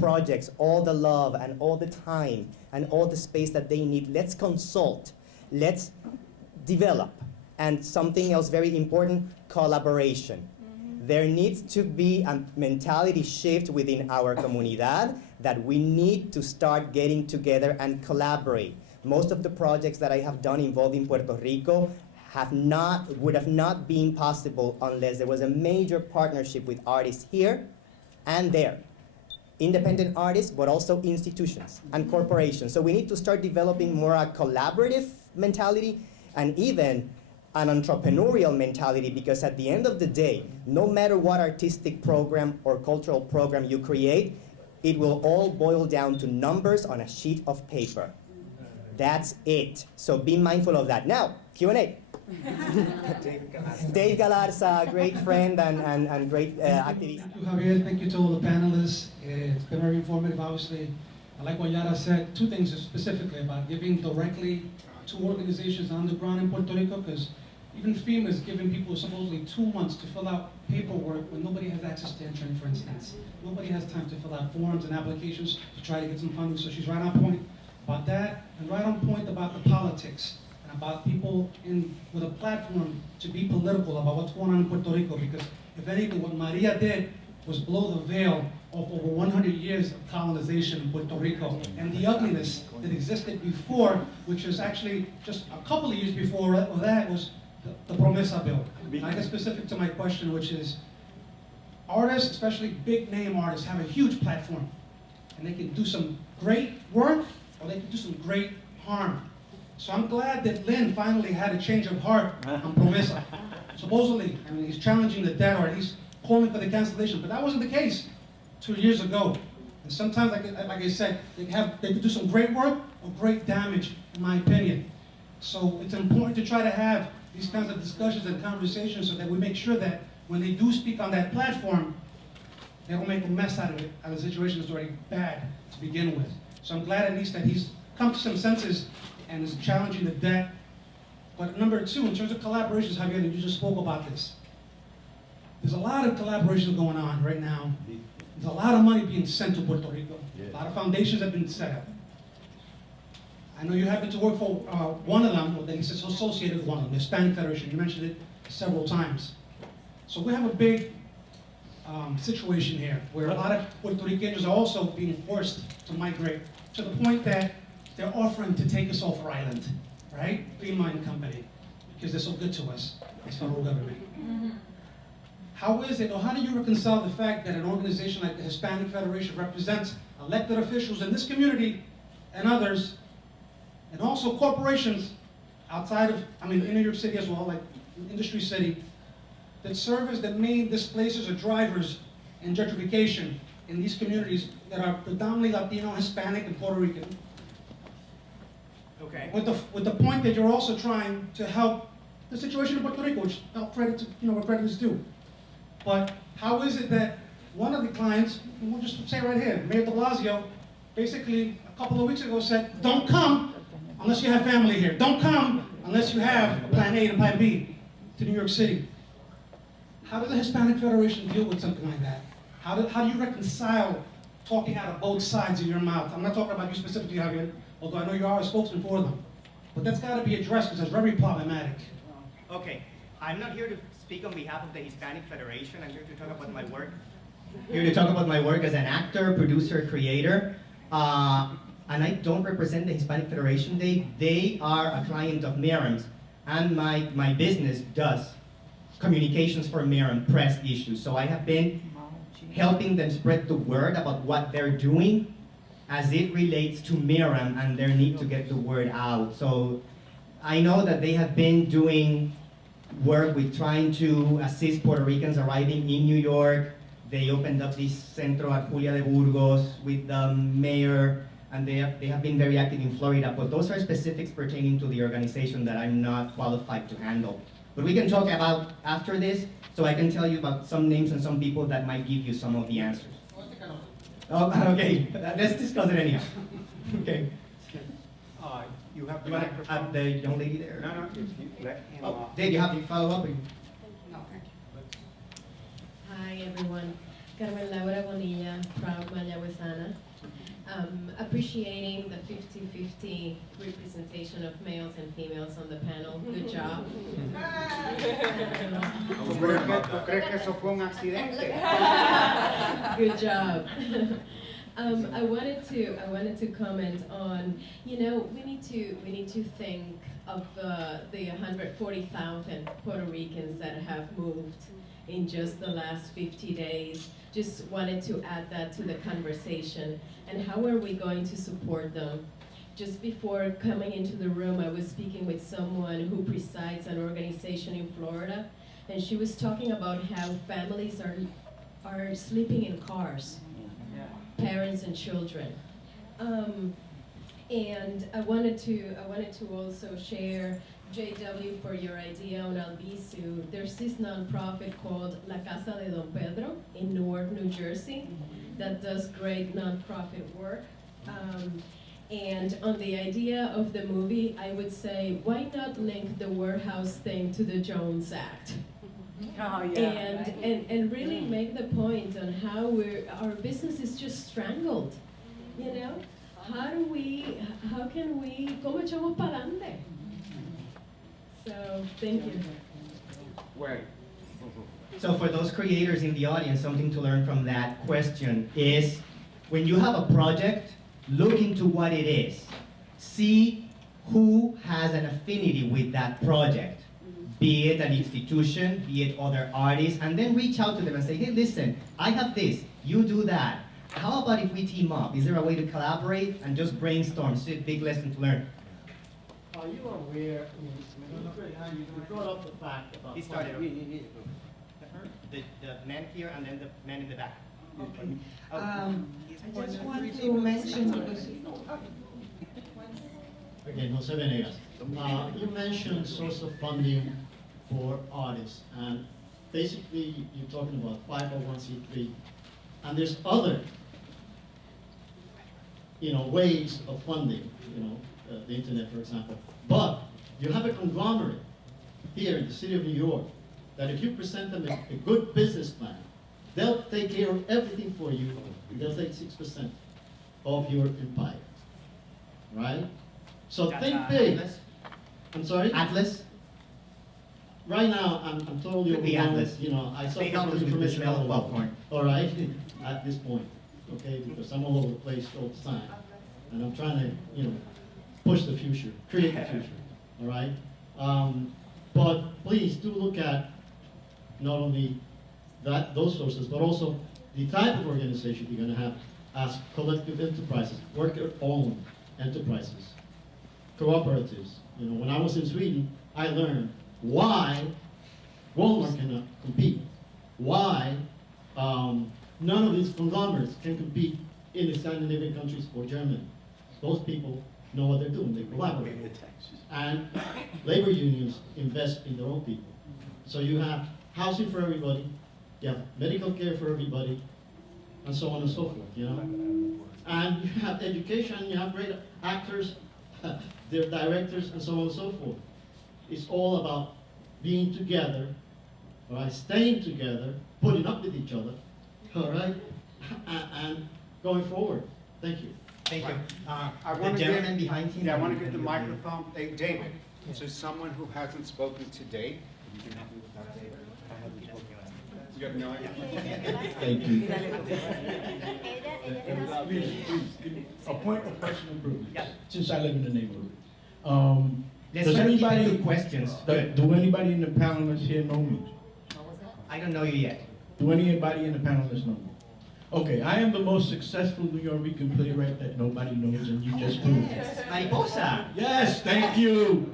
projects all the love and all the time and all the space that they need. Let's consult, let's develop. And something else very important, collaboration. There needs to be a mentality shift within our comunidad that we need to start getting together and collaborate. Most of the projects that I have done involving Puerto Rico would have not been possible unless there was a major partnership with artists here and there. Independent artists, but also institutions and corporations. So we need to start developing more a collaborative mentality and even an entrepreneurial mentality, because at the end of the day, no matter what artistic program or cultural program you create, it will all boil down to numbers on a sheet of paper. That's it. So be mindful of that. Now, Q&A. Dave Galarza, great friend and great activist. Thank you, Javier. Thank you to all the panelists. It's been very informative, obviously. I like what Yara said, two things specifically about giving directly to organizations on the ground in Puerto Rico, because even FEMA is giving people supposedly 2 months to fill out paperwork when nobody has access to internet, for instance. Nobody has time to fill out forms and applications to try to get some funding, so she's right on point about that, and right on point about the politics, and about people with a platform to be political about what's going on in Puerto Rico, because if anything, what Maria did was blow the veil of over 100 years of colonization in Puerto Rico, and the ugliness that existed before, which is actually just a couple of years before that was the Promesa bill. And I get specific to my question, which is, artists, especially big name artists, have a huge platform, and they can do some great work, or they can do some great harm. So I'm glad that Lynn finally had a change of heart on Promesa. Supposedly, I mean, he's challenging the debt, or at least calling for the cancellation, but that wasn't the case 2 years ago. And sometimes, like I said, they could do some great work or great damage, in my opinion. So it's important to try to have these kinds of discussions and conversations so that we make sure that when they do speak on that platform, they don't make a mess out of it, out of the situation that's already bad to begin with. So I'm glad at least that he's come to some senses and is challenging the debt. But number two, in terms of collaborations, Javier, you just spoke about this. There's a lot of collaborations going on right now. There's a lot of money being sent to Puerto Rico. A lot of foundations have been set up. I know you happen to work for one of them, or at least it's associated with one of them, the Hispanic Federation. You mentioned it several times. So we have a big situation here, where a lot of Puerto Ricans are also being forced to migrate, to the point that they're offering to take us off our island, right? FEMA and company, because they're so good to us as federal government. How is it, or how do you reconcile the fact that an organization like the Hispanic Federation represents elected officials in this community and others, and also corporations outside of, in New York City as well, like Industry City, that serve as the main displacers or drivers in gentrification in these communities that are predominantly Latino, Hispanic, and Puerto Rican? Okay. With the point that you're also trying to help the situation in Puerto Rico, which all credit to, where credit is due. But how is it that one of the clients, and we'll just say right here, Mayor de Blasio, basically a couple of weeks ago said, don't come unless you have family here. Don't come unless you have a plan A and a plan B to New York City. How does the Hispanic Federation deal with something like that? How do you reconcile talking out of both sides of your mouth? I'm not talking about you specifically, Javier, although I know you are a spokesman for them. But that's got to be addressed because it's very problematic. Okay, I'm not here to speak on behalf of the Hispanic Federation. I'm here to talk about my work. Here to talk about my work as an actor, producer, creator. And I don't represent the Hispanic Federation. They are a client of Miriam's. and my business does communications for mayor and press issues. So I have been helping them spread the word about what they're doing as it relates to Miram and their need to get the word out. So I know that they have been doing work with trying to assist Puerto Ricans arriving in New York. They opened up this Centro at Julia de Burgos with the mayor, and they have been very active in Florida, but those are specifics pertaining to the organization that I'm not qualified to handle. But we can talk about after this, so I can tell you about some names and some people that might give you some of the answers. Oh, okay, let's discuss it anyhow. Okay. You have the You want to microphone. have the young lady there? No, no, if you let him Oh, Dave, you have to follow up? Hi everyone, Carmen Laura Bonilla, proud Mayagüezana. Appreciating the 50-50 representation of males and females on the panel. Good job. ¿Tú crees que eso fue un accidente? Good job. I wanted to comment on, you know, we need to think of the 140,000 Puerto Ricans that have moved in just the last 50 days. Just wanted to add that to the conversation. And how are we going to support them? Just before coming into the room, I was speaking with someone who presides an organization in Florida, and she was talking about how families are sleeping in cars, parents and children. And I wanted to also share, JW, for your idea on Albizu. There's this nonprofit called La Casa de Don Pedro in Newark, New Jersey, that does great nonprofit work. And on the idea of the movie, I would say, why not link the warehouse thing to the Jones Act? And really make the point on how our business is just strangled, you know? How can we, ¿cómo echamos para adelante? So, thank you. So for those creators in the audience, something to learn from that question is, when you have a project, look into what it is. See who has an affinity with that project. Be it an institution, be it other artists, and then reach out to them and say, hey, listen, I have this, you do that. How about if we team up? Is there a way to collaborate and just brainstorm? It's a big lesson to learn. Are you aware, you brought up the fact about... He started. The man here and then the man in the back. Okay. I just want to mention, because Again, Jose Venegas. You mentioned source of funding for artists, and basically you're talking about 501c3, and there's other, ways of funding, the internet, for example. But you have a conglomerate here in the city of New York that if you present them a good business plan, they'll take care of everything for you. They'll take 6% of your empire, right? So think big. Atlas? I'm sorry? Atlas? Right now, I'm totally Could be overwhelmed. Atlas. I They suffer help us from with the information smell of overload. popcorn. All right, at this point, okay, because I'm all over the place all the time, and I'm trying to, push the future, create the future. All right, but please do look at not only those sources, but also the type of organization you're going to have as collective enterprises, worker-owned enterprises, cooperatives. When I was in Sweden, I learned why Walmart cannot compete, why none of these conglomerates can compete in the Scandinavian countries or Germany. Those people know what they're doing, they collaborate. And labor unions invest in their own people. So you have housing for everybody, you have medical care for everybody, and so on and so forth, And you have education, you have great actors, their directors, and so on and so forth. It's all about being together, all right, staying together, putting up with each other, all right, and going forward. Thank you. Thank you. I The want to gentleman behind him. Yeah, I want to give the microphone. Hey, David, to someone who hasn't spoken today. You have no idea. Thank you. Please, a point of personal privilege, Yeah. since I live in the neighborhood. Let's Does try to keep it anybody- to questions. Good. Do anybody in the panelists here know me? What was that? I don't know you yet. Do anybody in the panelists know me? Okay, I am the most successful New Yorker playwright that nobody knows, and you just proved it. Mariposa. Yes, thank you.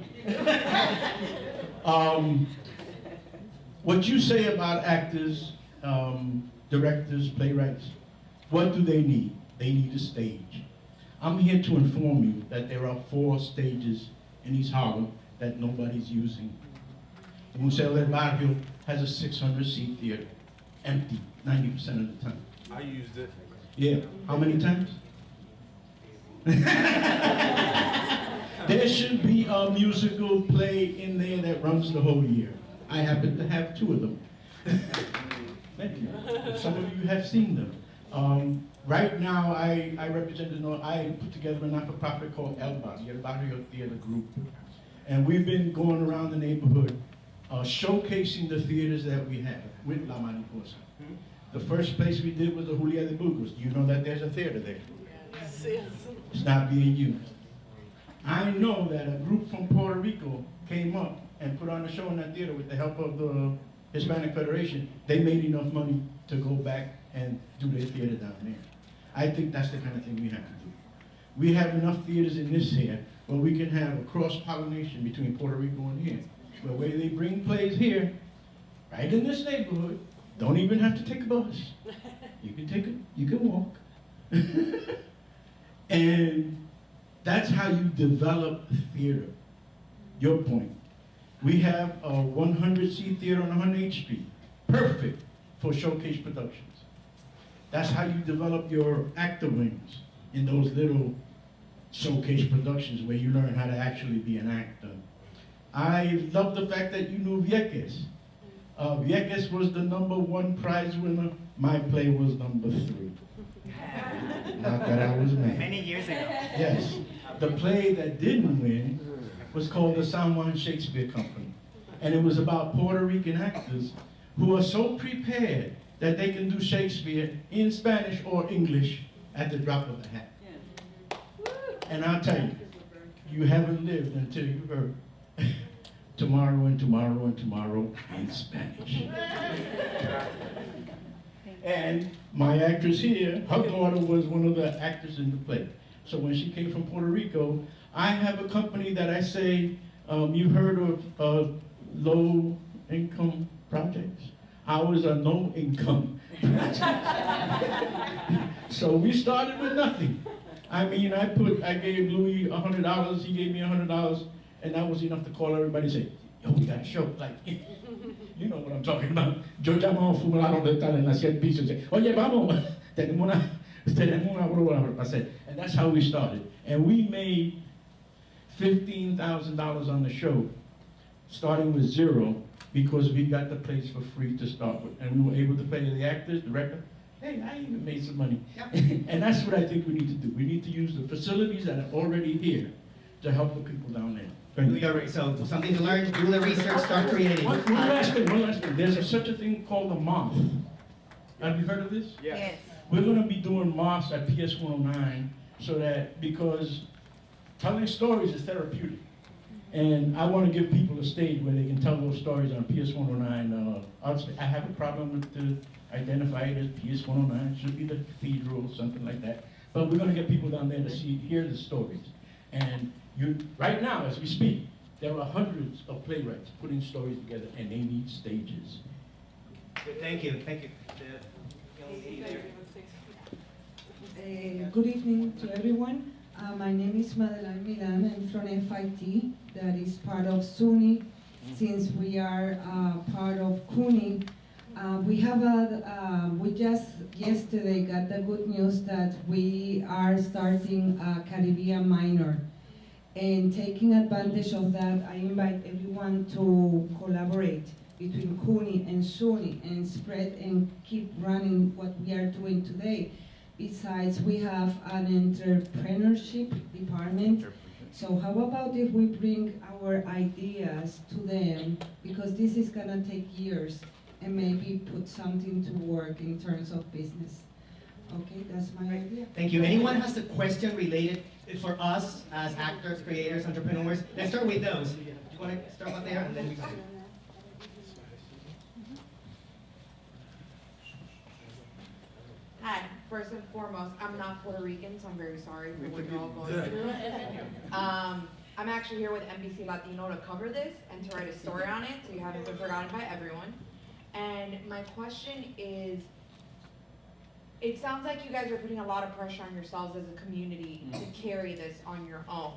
What you say about actors, directors, playwrights, what do they need? They need a stage. I'm here to inform you that there are 4 stages in East Harlem that nobody's using. The Museo del Barrio has a 600-seat theater, empty 90% of the time. I used it. Yeah, how many times? There should be a musical play in there that runs the whole year. I happen to have 2 of them. Thank you. Some of you have seen them. Right now, I represent I put together a not-for-profit called El Barrio Theater Group. And we've been going around the neighborhood showcasing the theaters that we have with La Mariposa. The first place we did was the Julia de Burgos. Do you know that there's a theater there? Yes, yes. It's not being used. I know that a group from Puerto Rico came up and put on a show in that theater with the help of the Hispanic Federation. They made enough money to go back and do their theater down there. I think that's the kind of thing we have to do. We have enough theaters in this here where we can have a cross-pollination between Puerto Rico and here. Where they bring plays here, right in this neighborhood, don't even have to take a bus. You can walk. And that's how you develop theater. Your point. We have a 100-seat theater on 108th Street. Perfect for showcase productions. That's how you develop your actor wings in those little showcase productions where you learn how to actually be an actor. I love the fact that you knew Vieques. Vieques was the #1 prize winner. My play was #3. Not that I was mad. Many years ago. Yes. The play that didn't win was called the San Juan Shakespeare Company. And it was about Puerto Rican actors who are so prepared that they can do Shakespeare in Spanish or English at the drop of a hat. And I'll tell you, you haven't lived until you heard tomorrow and tomorrow and tomorrow in Spanish. And my actress here, her daughter was one of the actors in the play. So when she came from Puerto Rico, I have a company that I say, you've heard of low-income projects? Ours are no-income projects. So we started with nothing. I mean, I gave Louis $100, he gave me $100, and that was enough to call everybody and say, yo, we got a show. Like, you know what I'm talking about. Yo llamo a un fulano de tal en la 100 pisos y say, oye, vamos, tenemos una broma para hacer. And that's how we started. And we made $15,000 on the show, starting with 0, because we got the place for free to start with. And we were able to pay the actors, director. Hey, I even made some money. And that's what I think we need to do. We need to use the facilities that are already here to help the people down there. So something to learn, do the research, start creating. One last thing. There's such a thing called a moth. Have you heard of this? Yes. We're going to be doing moths at PS 109 so that, because telling stories is therapeutic. And I want to give people a stage where they can tell those stories on PS 109. I have a problem with the identify it as PS 109, should be the cathedral or something like that. But we're going to get people down there to hear the stories. And right now, as we speak, there are hundreds of playwrights putting stories together, and they need stages. Thank you. The young lady there. Good evening to everyone. My name is Madeline Milan. I'm from FIT, that is part of SUNY. Since we are part of CUNY, we just yesterday got the good news that we are starting a Caribbean minor. And taking advantage of that, I invite everyone to collaborate between CUNY and SUNY and spread and keep running what we are doing today. Besides, we have an entrepreneurship department. So how about if we bring our ideas to them, because this is gonna take years, and maybe put something to work in terms of business. Okay, that's my idea. Thank you. Anyone has a question related for us as actors, creators, entrepreneurs? Let's start with those. Do you want to start with there and then we go? Hi, first and foremost, I'm not Puerto Rican, so I'm very sorry for what you're all going through. I'm actually here with NBC Latino to cover this and to write a story on it, so you haven't been forgotten by everyone. And my question is, it sounds like you guys are putting a lot of pressure on yourselves as a community to carry this on your own.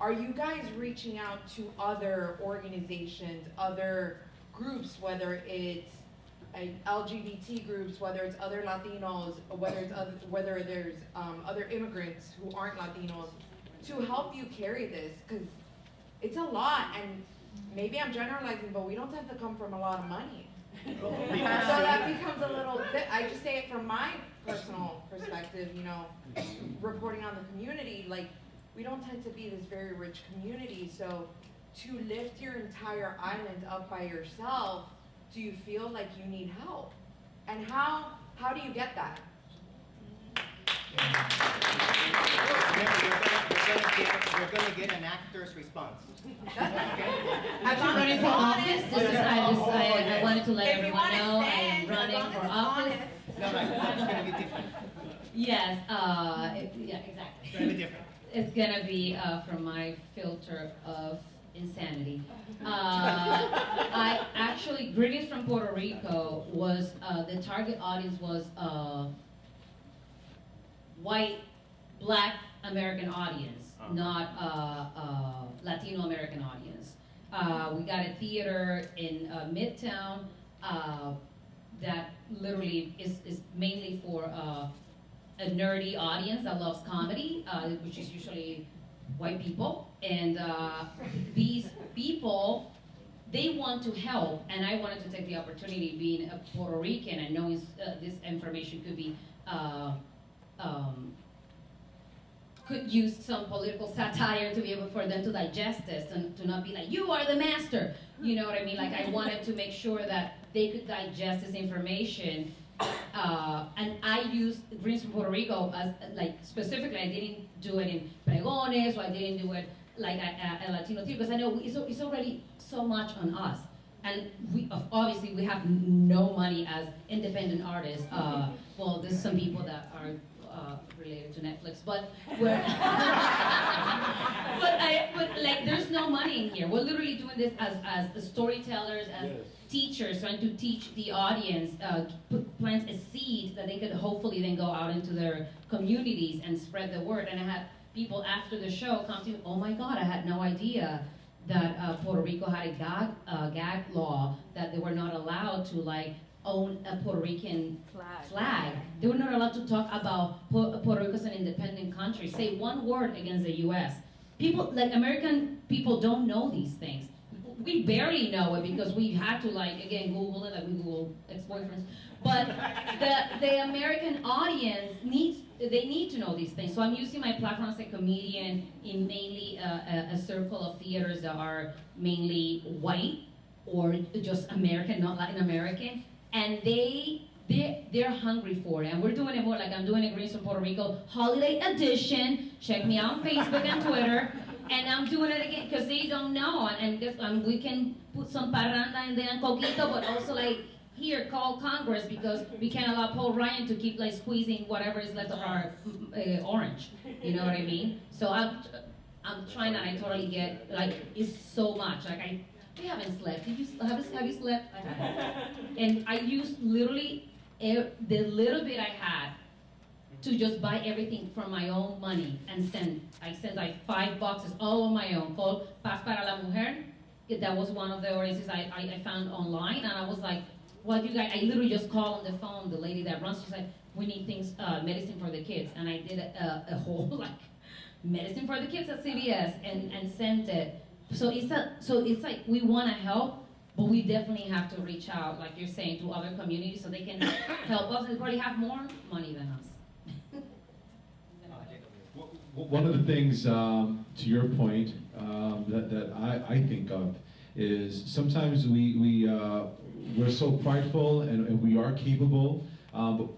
Are you guys reaching out to other organizations, other groups, whether it's LGBT groups, whether it's other Latinos, whether there's other immigrants who aren't Latinos, to help you carry this? Because it's a lot, and maybe I'm generalizing, but we don't tend to come from a lot of money. So that becomes a little bit, I just say it from my personal perspective, you know, reporting on the community, like, we don't tend to be this very rich community, so to lift your entire island up by yourself, do you feel like you need help? And how do you get that? You're gonna get an actor's response. I'm running for office. I wanted to let everyone know I am running for office. No, it's gonna be different. Yes, yeah, exactly. It's gonna be different. It's gonna be from my filter of insanity. I actually, Greetings from Puerto Rico was, the target audience was white, black American audience, not Latino American audience. We got a theater in Midtown that literally is mainly for a nerdy audience that loves comedy, which is usually white people. And these people, they want to help, and I wanted to take the opportunity, being a Puerto Rican and knowing this information could be could use some political satire to be able for them to digest this and to not be like, you are the master. You know what I mean? Like, I wanted to make sure that they could digest this information. And I used Greens from Puerto Rico as, like, specifically, I didn't do it in pregones, or I didn't do it like a Latino theater, because I know it's already so much on us. And we obviously we have no money as independent artists. Well, there's some people that are related to Netflix, but we're but like there's no money in here. We're literally doing this as the storytellers, as teachers, trying to teach the audience, plant a seed that they could hopefully then go out into their communities and spread the word. And I had people after the show come to me, oh my God, I had no idea that Puerto Rico had a gag law that they were not allowed to like own a Puerto Rican flag. They were not allowed to talk about Puerto Rico as an independent country, say one word against the US. People, like American people don't know these things. We barely know it because we had to like, again, Google it, like we Google ex-boyfriends. But the American audience they need to know these things. So I'm using my platform as a comedian in mainly a circle of theaters that are mainly white or just American, not Latin American. And they're hungry for it. And we're doing it more like I'm doing it Greens from Puerto Rico, Holiday Edition. Check me out on Facebook and Twitter. And I'm doing it again because they don't know. And we can put some parranda in there and coquito, but also like, here, call Congress because we can't allow Paul Ryan to keep like squeezing whatever is left of our orange. You know what I mean? So I'm trying, and I totally get, like, it's so much. Like, we haven't slept. Have you slept? I haven't. And I used literally the little bit I had to just buy everything from my own money and send. I sent like 5 boxes all on my own called Paz para la Mujer. That was one of the organizations I found online, and I was like, well, you guys, I literally just called on the phone the lady that runs. She's like, we need things, medicine for the kids, and I did a whole like medicine for the kids at CVS and sent it. So it's like we want to help, but we definitely have to reach out, like you're saying, to other communities so they can help us. They probably have more money than us. One of the things, to your point, that I think of is sometimes we're so prideful and we are capable, but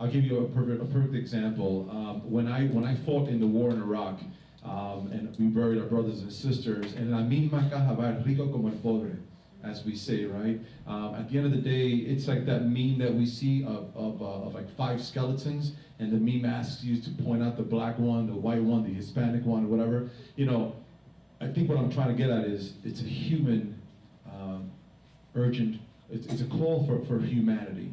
I'll give you a perfect example. When I fought in the war in Iraq, and we buried our brothers and sisters, en la misma caja va el rico como el pobre, as we say, right? At the end of the day, it's like that meme that we see of like 5 skeletons, and the meme asks you to point out the black one, the white one, the Hispanic one, or whatever. You know, I think what I'm trying to get at is it's a human, urgent, it's a call for humanity.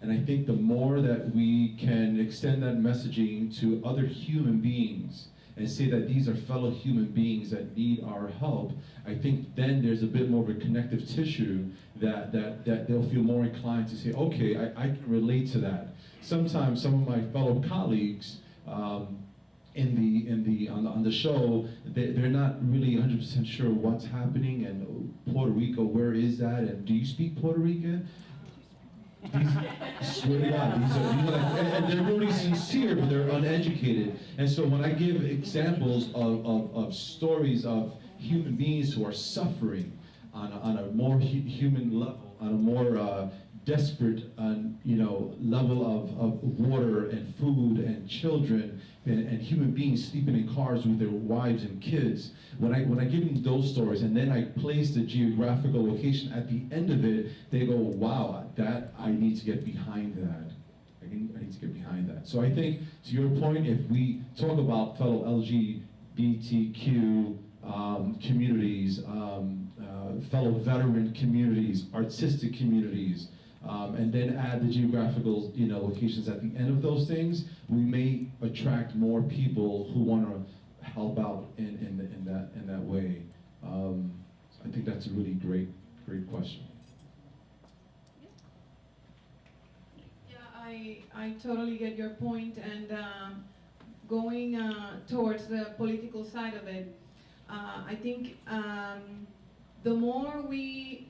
And I think the more that we can extend that messaging to other human beings and say that these are fellow human beings that need our help, I think then there's a bit more of a connective tissue that they'll feel more inclined to say, okay, I can relate to that. Sometimes some of my fellow colleagues on the show, they're not really 100% sure what's happening, and Puerto Rico, where is that, and do you speak Puerto Rican? Swear to God, these are like, and they're really sincere, but they're uneducated. And so when I give examples of stories of human beings who are suffering on a more human level, on a more desperate, level of water and food and children and human beings sleeping in cars with their wives and kids, when I give them those stories and then I place the geographical location at the end of it, they go, wow, that I need to get behind that. I need to get behind that. So I think, to your point, if we talk about fellow LGBTQ communities, fellow veteran communities, artistic communities, and then add the geographical, locations at the end of those things, we may attract more people who want to help out in that way. So I think that's a really great question. Yeah, I totally get your point, and going towards the political side of it, I think the more we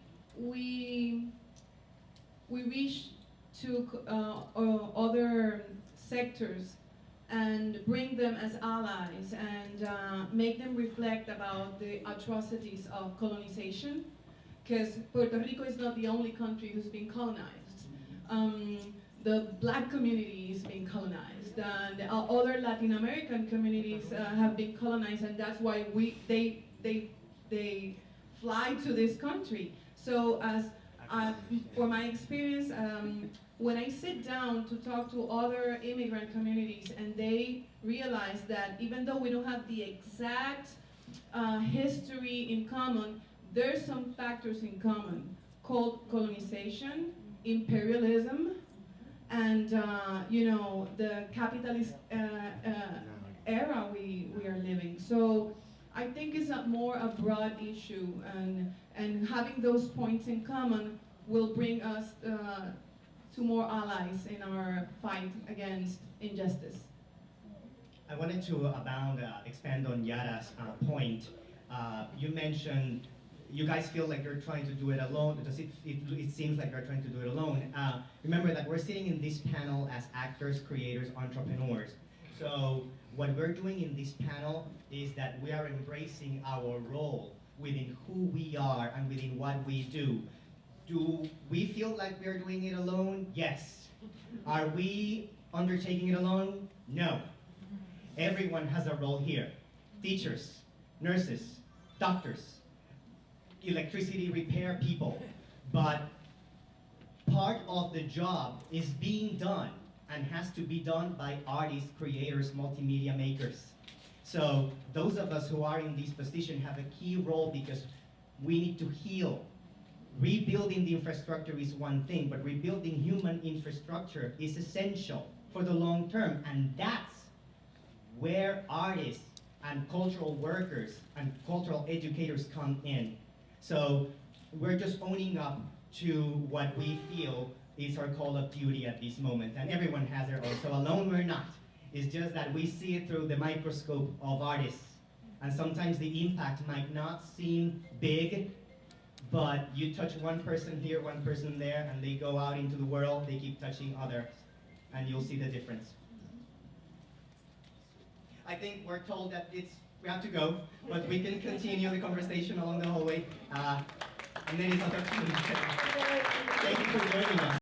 reach to other sectors and bring them as allies and make them reflect about the atrocities of colonization, because Puerto Rico is not the only country who's been colonized. The black community is being colonized, and other Latin American communities have been colonized, and that's why they fly to this country. So as for my experience, when I sit down to talk to other immigrant communities and they realize that even though we don't have the exact history in common, there's some factors in common called colonization, imperialism, and the capitalist era we are living. So I think it's more a broad issue, and having those points in common will bring us to more allies in our fight against injustice. I wanted to expand on Yara's point. You mentioned you guys feel like you're trying to do it alone, because it seems like you're trying to do it alone. Remember that we're sitting in this panel as actors, creators, entrepreneurs. So what we're doing in this panel is that we are embracing our role within who we are and within what we do. Do we feel like we're doing it alone? Yes. Are we undertaking it alone? No. Everyone has a role here. Teachers, nurses, doctors, electricity repair people. But part of the job is being done and has to be done by artists, creators, multimedia makers. So those of us who are in this position have a key role, because we need to heal. Rebuilding the infrastructure is one thing, but rebuilding human infrastructure is essential for the long term, and that's where artists and cultural workers and cultural educators come in. So we're just owning up to what we feel is our call of duty at this moment, and everyone has their own, so alone we're not. It's just that we see it through the microscope of artists, and sometimes the impact might not seem big, but you touch one person here, one person there, and they go out into the world, they keep touching others, and you'll see the difference. I think we're told that we have to go, but we can continue the conversation along the hallway. And then it's other Thank you for joining us.